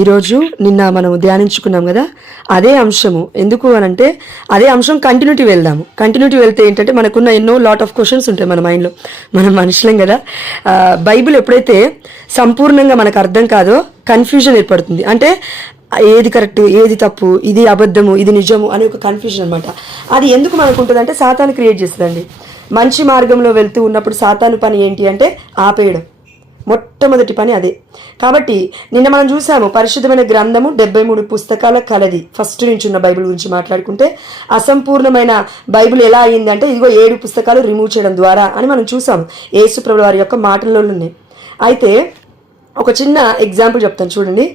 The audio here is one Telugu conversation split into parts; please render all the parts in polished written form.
ఈరోజు నిన్న మనం ధ్యానించుకున్నాం కదా, అదే అంశము. ఎందుకు అనంటే అదే అంశం కంటిన్యూటీ వెళ్తే ఏంటంటే మనకున్న ఎన్నో లాట్ ఆఫ్ క్వశ్చన్స్ ఉంటాయి మన మైండ్లో. మనం మనుషులం కదా. బైబిల్ ఎప్పుడైతే సంపూర్ణంగా మనకు అర్థం కాదో కన్ఫ్యూజన్ ఏర్పడుతుంది. అంటే ఏది కరెక్ట్, ఏది తప్పు, ఇది అబద్ధము, ఇది నిజము అని ఒక కన్ఫ్యూజన్ అనమాట. అది ఎందుకు మనకు ఉంటుంది అంటే సాతాను క్రియేట్ చేస్తుందండి. మంచి మార్గంలో వెళ్తూ ఉన్నప్పుడు సాతాను పని ఏంటి అంటే ఆపేయడం. మొట్టమొదటి పని అదే. కాబట్టి నిన్న మనం చూసాము పరిశుద్ధమైన గ్రంథము 73 పుస్తకాల కలది. ఫస్ట్ నుంచి ఉన్న బైబిల్ గురించి మాట్లాడుకుంటే అసంపూర్ణమైన బైబిల్ ఎలా అయిందంటే ఇదిగో 7 పుస్తకాలు రిమూవ్ చేయడం ద్వారా అని మనం చూసాము. యేసు ప్రభువు వారి యొక్క మాటల్లో ఉన్నాయి. అయితే ఒక చిన్న ఎగ్జాంపుల్ చెప్తాను చూడండి.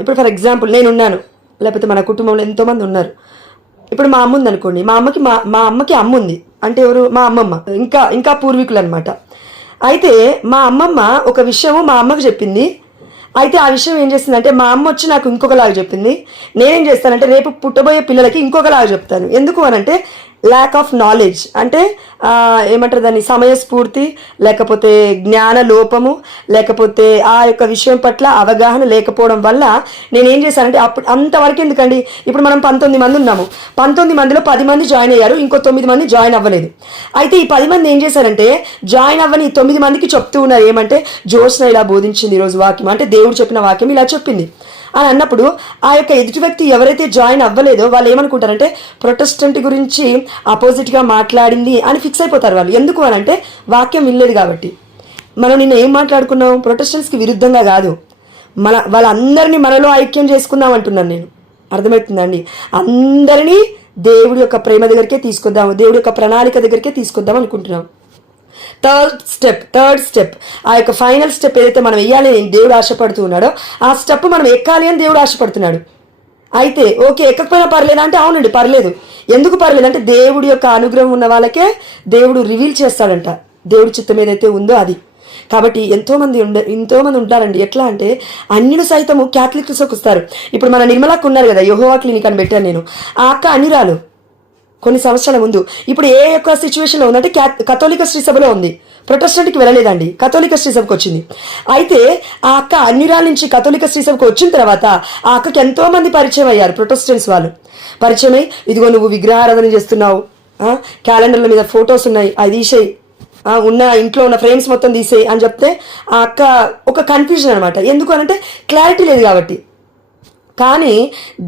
ఇప్పుడు ఫర్ ఎగ్జాంపుల్ నేనున్నాను, లేకపోతే మన కుటుంబంలో ఎంతోమంది ఉన్నారు. ఇప్పుడు మా అమ్మ ఉంది అనుకోండి. మా అమ్మకి అమ్మ ఉంది అంటే ఎవరు? మా అమ్మమ్మ. ఇంకా పూర్వీకులు అనమాట. అయితే మా అమ్మమ్మ ఒక విషయము మా అమ్మకు చెప్పింది. అయితే ఆ విషయం ఏం చేస్తుందంటే మా అమ్మ వచ్చి నాకు ఇంకొకలాగా చెప్పింది. నేనేం చేస్తానంటే రేపు పుట్టబోయే పిల్లలకి ఇంకొకలాగా చెప్తాను. ఎందుకు అనంటే ల్యాక్ ఆఫ్ నాలెడ్జ్, అంటే ఏమంటారు దాన్ని, సమయస్ఫూర్తి, లేకపోతే జ్ఞాన లోపము, లేకపోతే ఆ యొక్క విషయం పట్ల అవగాహన లేకపోవడం వల్ల నేనేం చేశానంటే అప్పుడు అంతవరకు ఎందుకండి. ఇప్పుడు మనం 19 మంది ఉన్నాము. 19 మందిలో 10 మంది జాయిన్ అయ్యారు, ఇంకో 9 మంది జాయిన్ అవ్వలేదు. అయితే ఈ 10 మంది ఏం చేశారంటే జాయిన్ అవ్వని 9 మందికి చెప్తూ ఉన్నారు ఏమంటే జ్యోత్స్న ఇలా బోధించింది ఈరోజు వాక్యం, అంటే దేవుడు చెప్పిన వాక్యం ఇలా చెప్పింది అని అన్నప్పుడు ఆ యొక్క ఎదుటి వ్యక్తి ఎవరైతే జాయిన్ అవ్వలేదో వాళ్ళు ఏమనుకుంటారంటే ప్రొటెస్టెంట్ గురించి ఆపోజిట్గా మాట్లాడింది అని ఫిక్స్ అయిపోతారు వాళ్ళు. ఎందుకు అని అంటే వాక్యం వినలేదు కాబట్టి. మనం నిన్న ఏం మాట్లాడుకున్నాం? ప్రొటెస్టెంట్స్కి విరుద్ధంగా కాదు, వాళ్ళందరినీ మనలో ఐక్యం చేసుకుందాం అంటున్నాను నేను. అర్థమవుతుందండి? అందరినీ దేవుడి యొక్క ప్రేమ దగ్గరికే తీసుకొద్దాము, దేవుడి యొక్క ప్రణాళిక దగ్గరికే తీసుకొద్దాం అనుకుంటున్నాం. థర్డ్ స్టెప్ ఆ యొక్క ఫైనల్ స్టెప్ ఏదైతే మనం వెయ్యాలి దేవుడు ఆశపడుతూ ఉన్నాడో ఆ స్టెప్ మనం ఎక్కాలి అని దేవుడు ఆశపడుతున్నాడు. అయితే ఓకే, ఎక్కకపోయినా పర్లేదా అంటే అవునండి పర్లేదు. ఎందుకు పర్లేదు అంటే దేవుడి యొక్క అనుగ్రహం ఉన్న వాళ్ళకే దేవుడు రివీల్ చేస్తాడంట దేవుడి చిత్తం ఏదైతే ఉందో అది. కాబట్టి ఎంతోమంది ఉంటారండి. ఎట్లా అంటే అన్యులు సైతము క్యాథలిక్స్కి వస్తారు. ఇప్పుడు మన నిర్మలాకు ఉన్నారు కదా, యెహోవా క్లినిక్ అని పెట్టాను నేను. ఆ అక్క అన్యురాలు కొన్ని సంవత్సరాల ముందు. ఇప్పుడు ఏ యొక్క సిచ్యువేషన్లో ఉందంటే కథోలిక శ్రీ సభలో ఉంది. ప్రొటెస్టెంట్కి వెళ్ళలేదండి, కథోలిక శ్రీ సభకు వచ్చింది. అయితే ఆ అక్క అన్యురాల నుంచి కథోలిక శ్రీ సభకు వచ్చిన తర్వాత ఆ అక్కకి ఎంతో మంది పరిచయం అయ్యారు. ప్రొటెస్టెంట్స్ వాళ్ళు పరిచయం అయ్యి ఇదిగో నువ్వు విగ్రహారాధన చేస్తున్నావు, క్యాలెండర్ల మీద ఫొటోస్ ఉన్నాయి అది తీసేయి, ఉన్న ఇంట్లో ఉన్న ఫ్రేమ్స్ మొత్తం తీసేయి అని చెప్తే ఆ అక్క ఒక కన్ఫ్యూజన్ అనమాట. ఎందుకు అనంటే క్లారిటీ లేదు కాబట్టి. కానీ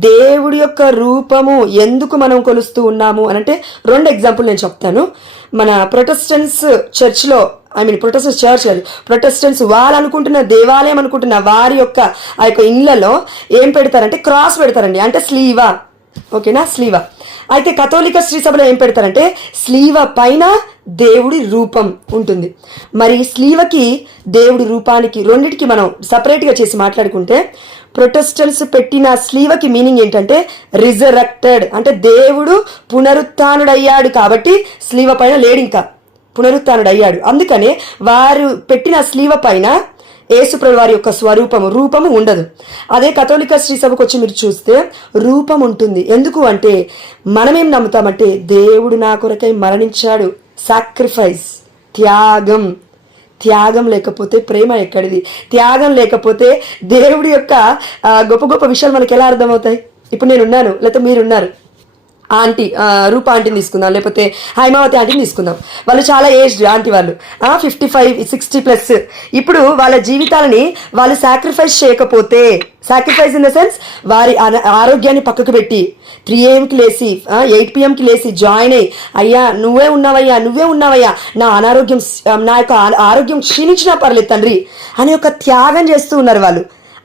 దేవుడి యొక్క రూపము ఎందుకు మనం కొలుస్తూ ఉన్నాము అనంటే 2 ఎగ్జాంపుల్ నేను చెప్తాను. మన ప్రొటెస్టెంట్స్ చర్చ్లో, ప్రొటెస్టెంట్స్ చర్చ్ కాదు, ప్రొటెస్టెంట్స్ వాళ్ళు అనుకుంటున్న దేవాలయం అనుకుంటున్న వారి యొక్క ఆ యొక్క ఇళ్లలో ఏం పెడతారంటే క్రాస్ పెడతారండి, అంటే స్లీవా. ఓకేనా, స్లీవ. అయితే కథోలిక శ్రీ సభలో ఏం పెడతారంటే స్లీవ పైన దేవుడి రూపం ఉంటుంది. మరి స్లీవకి దేవుడి రూపానికి రెండిటికి మనం సపరేట్గా చేసి మాట్లాడుకుంటే ప్రొటెస్టెంట్స్ పెట్టిన స్లీవకి మీనింగ్ ఏంటంటే రిజరెక్టెడ్, అంటే దేవుడు పునరుత్థానుడయ్యాడు కాబట్టి స్లీవ పైన లేడు, ఇంకా పునరుత్థానుడయ్యాడు. అందుకనే వారు పెట్టిన స్లీవ పైన యేసుప్రభు వారి యొక్క రూపము ఉండదు. అదే కథోలిక శ్రీ సభకు వచ్చి మీరు చూస్తే రూపం ఉంటుంది. ఎందుకు అంటే మనమేం నమ్ముతామంటే దేవుడు నా కొరకై మరణించాడు, సాక్రిఫైస్, త్యాగం లేకపోతే ప్రేమ ఎక్కడిది? త్యాగం లేకపోతే దేవుడి యొక్క గొప్ప గొప్ప విషయాలు మనకి ఎలా అర్థమవుతాయి? ఇప్పుడు నేనున్నాను, లేకపోతే మీరున్నారు. రూప ఆంటీని తీసుకుందాం, లేకపోతే హైమావతి ఆంటీని తీసుకుందాం. వాళ్ళు చాలా ఏజ్డ్ ఆంటీ, వాళ్ళు 55-60+. ఇప్పుడు వాళ్ళ జీవితాలని వాళ్ళు సాక్రిఫైస్ చేయకపోతే, సాక్రిఫైస్ ఇన్ ద సెన్స్ వారి ఆరోగ్యాన్ని పక్కకు పెట్టి 3 AM లేసి 8 PM లేసి జాయిన్ అయ్యి అయ్యా నువ్వే ఉన్నావయ్యా నా యొక్క ఆరోగ్యం క్షీణించినా పర్లేదు తండ్రి అని ఒక త్యాగం చేస్తూ ఉన్నారు వాళ్ళు.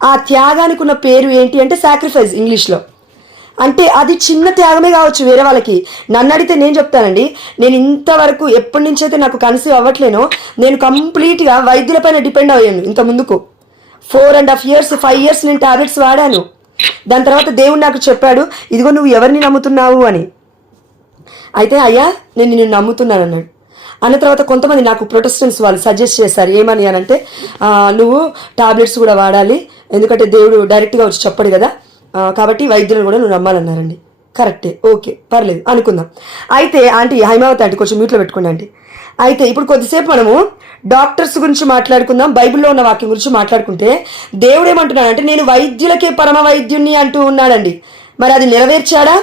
ఆ త్యాగానికి ఉన్న పేరు ఏంటి అంటే సాక్రిఫైస్ ఇంగ్లీష్లో. అంటే అది చిన్న త్యాగమే కావచ్చు వేరే వాళ్ళకి. నన్ను అడిగితే నేను చెప్తానండి, నేను ఇంతవరకు ఎప్పటి నుంచి అయితే నాకు కన్సీవ్ అవ్వట్లేనో నేను కంప్లీట్గా వైద్యులపైన డిపెండ్ అయ్యాను. ఇంత ముందుకు 4.5 years 5 years నేను టాబ్లెట్స్ వాడాను. దాని తర్వాత దేవుడు నాకు చెప్పాడు ఇదిగో నువ్వు ఎవరిని నమ్ముతున్నావు అని. అయితే అయ్యా నేను నిన్ను నమ్ముతున్నాను అన్నాడు. అన్న తర్వాత కొంతమంది నాకు ప్రొటెస్టెంట్స్ వాళ్ళు సజెస్ట్ చేశారు ఏమని అనంటే నువ్వు టాబ్లెట్స్ కూడా వాడాలి, ఎందుకంటే దేవుడు డైరెక్ట్గా వచ్చి చెప్పడు కదా, కాబట్టి వైద్యులను కూడా నువ్వు నమ్మాలన్నారండి. కరెక్టే, ఓకే పర్లేదు అనుకుందాం. అయితే ఆంటీ హైమావతి ఆంటీ కొంచెం మ్యూట్లో పెట్టుకోండి ఆంటీ. అయితే ఇప్పుడు కొద్దిసేపు మనము డాక్టర్స్ గురించి మాట్లాడుకుందాం. బైబిల్లో ఉన్న వాక్యం గురించి మాట్లాడుకుంటే దేవుడు ఏమంటున్నాడంటే నేను వైద్యులకే పరమ వైద్యుణ్ణి అంటూ ఉన్నాడండి. మరి అది నెరవేర్చాడా?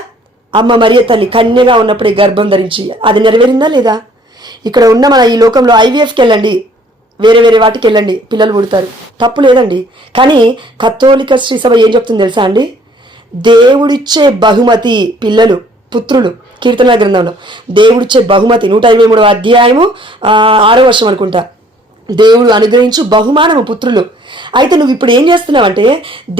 అమ్మ మరియ తల్లి కన్యగా ఉన్నప్పుడే గర్భం ధరించి అది నెరవేరిందా లేదా? ఇక్కడ ఉన్న మన ఈ లోకంలో ఐవీఎఫ్కి వెళ్ళండి, వేరే వేరే వాటికి వెళ్ళండి, పిల్లలు పుడతారు, తప్పు లేదండి. కానీ కథోలిక శ్రీ సభ ఏం చెప్తుంది తెలుసా అండి? దేవుడిచ్చే బహుమతి పిల్లలు, పుత్రులు. కీర్తనల గ్రంథంలో దేవుడిచ్చే బహుమతి 123వ అధ్యాయము 6వ వర్షం అనుకుంటా, దేవుడు అనుగ్రహించు బహుమానము పుత్రులు. అయితే నువ్వు ఇప్పుడు ఏం చేస్తున్నావు అంటే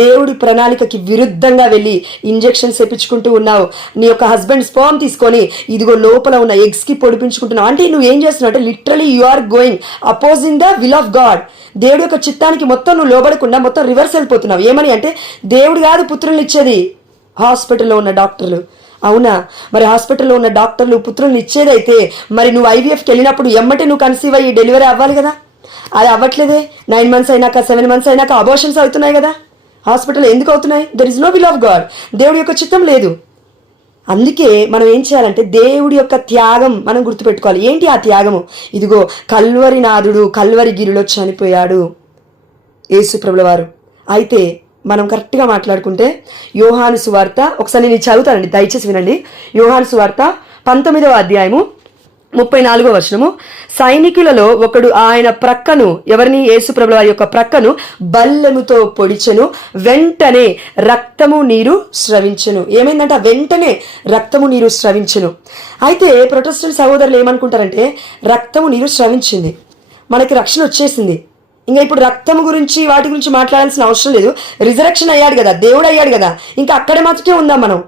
దేవుడి ప్రణాళికకి విరుద్ధంగా వెళ్ళి ఇంజెక్షన్స్ వేయించుకుంటూ ఉన్నావు. నీ యొక్క హస్బెండ్ స్పర్మ్ తీసుకొని ఇదిగో లోపల ఉన్న ఎగ్స్కి పొడిపించుకుంటున్నావు. అంటే నువ్వు ఏం చేస్తున్నావు అంటే literally you are going opposing the will of God. దేవుడి యొక్క చిత్తానికి మొత్తం నువ్వు లోబడకుండా మొత్తం రివర్స్ వెళ్ళిపోతున్నావు. ఏమని అంటే దేవుడు కాదు పుత్రులను ఇచ్చేది, హాస్పిటల్లో ఉన్న డాక్టర్లు. అవునా? మరి హాస్పిటల్లో ఉన్న డాక్టర్లు పుత్రులను ఇచ్చేదైతే మరి నువ్వు ఐవీఎఫ్కి వెళ్ళినప్పుడు ఎమ్మటే నువ్వు కన్సీవ్ అయ్యి డెలివరీ అవ్వాలి కదా. అది అవ్వట్లేదే. 9 months అయినాక 7 months అయినాక అబోర్షన్స్ అవుతున్నాయి కదా. హాస్పిటల్ ఎందుకు అవుతున్నాయి? There is no will of God. దేవుడి యొక్క చిత్తం లేదు. అందుకే మనం ఏం చేయాలంటే దేవుడి యొక్క త్యాగం మనం గుర్తుపెట్టుకోవాలి. ఏంటి ఆ త్యాగము? ఇదిగో కల్వరి నాథుడు కల్వరి గిరిలో చనిపోయాడు యేసు ప్రభుల వారు. అయితే మనం కరెక్ట్గా మాట్లాడుకుంటే యోహాను సువార్త ఒకసారి నేను చదువుతానండి, దయచేసి వినండి. యోహాను సువార్త 19వ అధ్యాయము 34వ వచనము. సైనికులలో ఒకడు ఆయన ప్రక్కను, ఎవరిని? యేసు ప్రభుల వారి యొక్క ప్రక్కను బల్లెముతో పొడిచెను, వెంటనే రక్తము నీరు స్రవించెను. ఏమైందంటే వెంటనే రక్తము నీరు స్రవించెను. అయితే ప్రొటెస్టెంట్ సహోదరులు ఏమనుకుంటారంటే రక్తము నీరు స్రవించింది, మనకి రక్షణ వచ్చేసింది, ఇంకా ఇప్పుడు రక్తము గురించి వాటి గురించి మాట్లాడాల్సిన అవసరం లేదు, రిజరక్షన్ అయ్యాడు కదా, దేవుడు అయ్యాడు కదా, ఇంకా అక్కడే మాత్రమే ఉందాం మనం.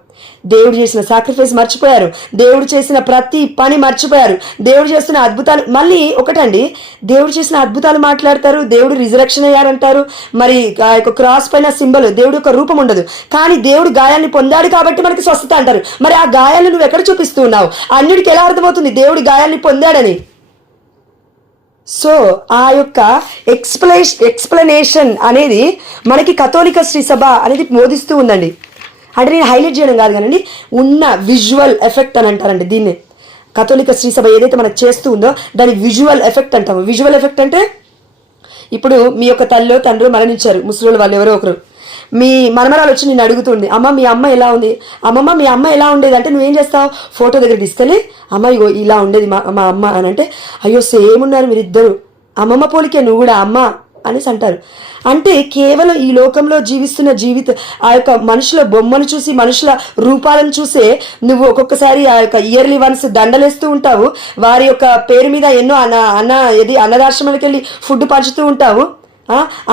దేవుడు చేసిన సాక్రిఫైస్ మర్చిపోయారు, దేవుడు చేసిన ప్రతి పని మర్చిపోయారు, దేవుడు చేస్తున్న అద్భుతాలు. మళ్ళీ ఒకటండి, దేవుడు చేసిన అద్భుతాలు మాట్లాడతారు, దేవుడు రిజరక్షన్ అయ్యారంటారు, మరి ఆ యొక్క క్రాస్ పైన సింబల్ దేవుడి యొక్క రూపం ఉండదు, కానీ దేవుడు గాయాన్ని పొందాడు కాబట్టి మనకి స్వస్థత అంటారు. మరి ఆ గాయాలను నువ్వు ఎక్కడ చూపిస్తూ ఉన్నావు? అన్నిటికీ ఎలా అర్థమవుతుంది దేవుడి గాయాన్ని పొందాడని? సో ఆ యొక్క ఎక్స్ప్లెనేషన్ అనేది మనకి కథోలిక శ్రీ సభ అనేది బోధిస్తూ ఉందండి. అంటే నేను హైలైట్ చేయడం కాదు కానీ ఉన్న విజువల్ ఎఫెక్ట్ అని అంటారండి దీన్ని. కథోలిక శ్రీ సభ ఏదైతే మనకు చేస్తూ ఉందో దాని విజువల్ ఎఫెక్ట్ అంటాము. విజువల్ ఎఫెక్ట్ అంటే ఇప్పుడు మీ యొక్క తల్లిలో తండ్రి మరణించారు, ముసలి వాళ్ళు ఎవరో ఒకరు, మీ మనమరాలు వచ్చి నేను అడుగుతుంది, అమ్మ మీ అమ్మ ఎలా ఉంది? అమ్మమ్మ మీ అమ్మ ఎలా ఉండేది అంటే నువ్వేం చేస్తావు? ఫోటో దగ్గర తీసుకెళ్ళి అమ్మ ఇగో ఇలా ఉండేది మా అమ్మ అని అంటే, అయ్యో సేమ్ ఉన్నారు మీరిద్దరు, అమ్మమ్మ పోలికే నువ్వు కూడా అమ్మ అనేసి అంటారు. అంటే కేవలం ఈ లోకంలో జీవిస్తున్న ఆ యొక్క మనుషుల బొమ్మను చూసి, మనుషుల రూపాలను చూసే నువ్వు ఒక్కొక్కసారి ఆ యొక్క ఇయర్లీ వన్స్ దండలేస్తూ ఉంటావు, వారి యొక్క పేరు మీద ఎన్నో అన్నదాశ్రమాలకు వెళ్ళి ఫుడ్ పంచుతూ ఉంటావు.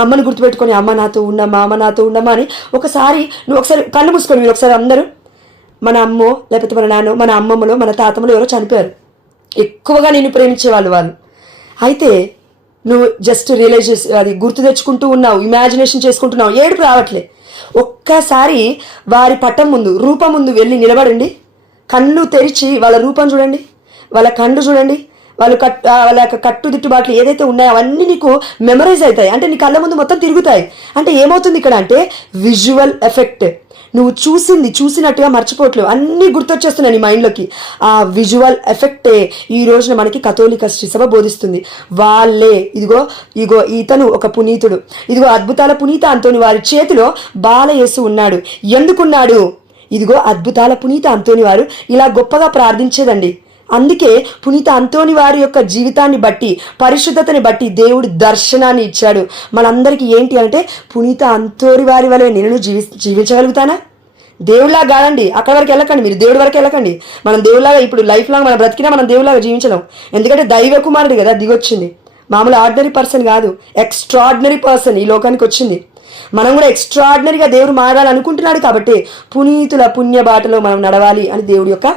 అమ్మని గుర్తుపెట్టుకొని అమ్మ నాతో ఉండమ్మా, అమ్మ నాతో ఉండమ్మా అని ఒకసారి నువ్వు ఒకసారి కళ్ళు మూసుకొని మీరు ఒకసారి అందరూ మన అమ్మో లేకపోతే మన నాన్నో మన అమ్మమ్మలో మన తాతమ్మలో ఎవరో చనిపోయారు, ఎక్కువగా నేను ప్రేమించేవాళ్ళు వాళ్ళు. అయితే నువ్వు జస్ట్ రియలైజ్ అది గుర్తు తెచ్చుకుంటూ ఉన్నావు, ఇమాజినేషన్ చేసుకుంటున్నావు, ఏడుపు రావట్లే. ఒక్కసారి వారి పటం ముందు రూపం ముందు వెళ్ళి నిలబడండి, కళ్ళు తెరిచి వాళ్ళ రూపం చూడండి, వాళ్ళ కళ్ళు చూడండి, వాళ్ళ యొక్క కట్టుదిట్టుబాట్లు ఏదైతే ఉన్నాయో అవన్నీ నీకు మెమరైజ్ అవుతాయి. అంటే నీ కళ్ళ ముందు మొత్తం తిరుగుతాయి. అంటే ఏమవుతుంది ఇక్కడ అంటే విజువల్ ఎఫెక్ట్. నువ్వు చూసినట్టుగా మర్చిపోవట్లేవు, అన్నీ గుర్తొచ్చేస్తున్నాయి నీ మైండ్లోకి. ఆ విజువల్ ఎఫెక్టే ఈ రోజున మనకి కథోలిక శ్రీ సభ బోధిస్తుంది. వాళ్ళే ఇదిగో ఇతను ఒక పునీతుడు, ఇదిగో అద్భుతాల పునీత అంతోని వారి చేతిలో బాలయేసు ఉన్నాడు. ఎందుకున్నాడు? ఇదిగో అద్భుతాల పునీత అంతోని వారు ఇలా గొప్పగా ప్రార్థించేదండి. అందుకే పునీత అంతోని వారి యొక్క జీవితాన్ని బట్టి, పరిశుద్ధతని బట్టి దేవుడు దర్శనాన్ని ఇచ్చాడు మనందరికీ. ఏంటి అంటే పునీత అంతోని వారి వలె నేను జీవించగలుగుతానా? దేవుడిలాగా కాదండి, అక్కడ వరకు వెళ్ళకండి, మీరు దేవుడి వరకు వెళ్ళకండి. మనం దేవుడిలాగా ఇప్పుడు లైఫ్ లాంగ్ మనం బ్రతికినా మనం దేవుడిలాగా జీవించలేం. ఎందుకంటే దైవ కుమారుడు కదా దిగొచ్చింది, మామూలు ఆర్డినరీ పర్సన్ కాదు, ఎక్స్ట్రాడినరీ పర్సన్ ఈ లోకానికి వచ్చింది. మనం కూడా ఎక్స్ట్రాడినరీగా దేవుడు మారాలనుకుంటున్నాడు కాబట్టి పునీతుల పుణ్య బాటలో మనం నడవాలి అని దేవుడి యొక్క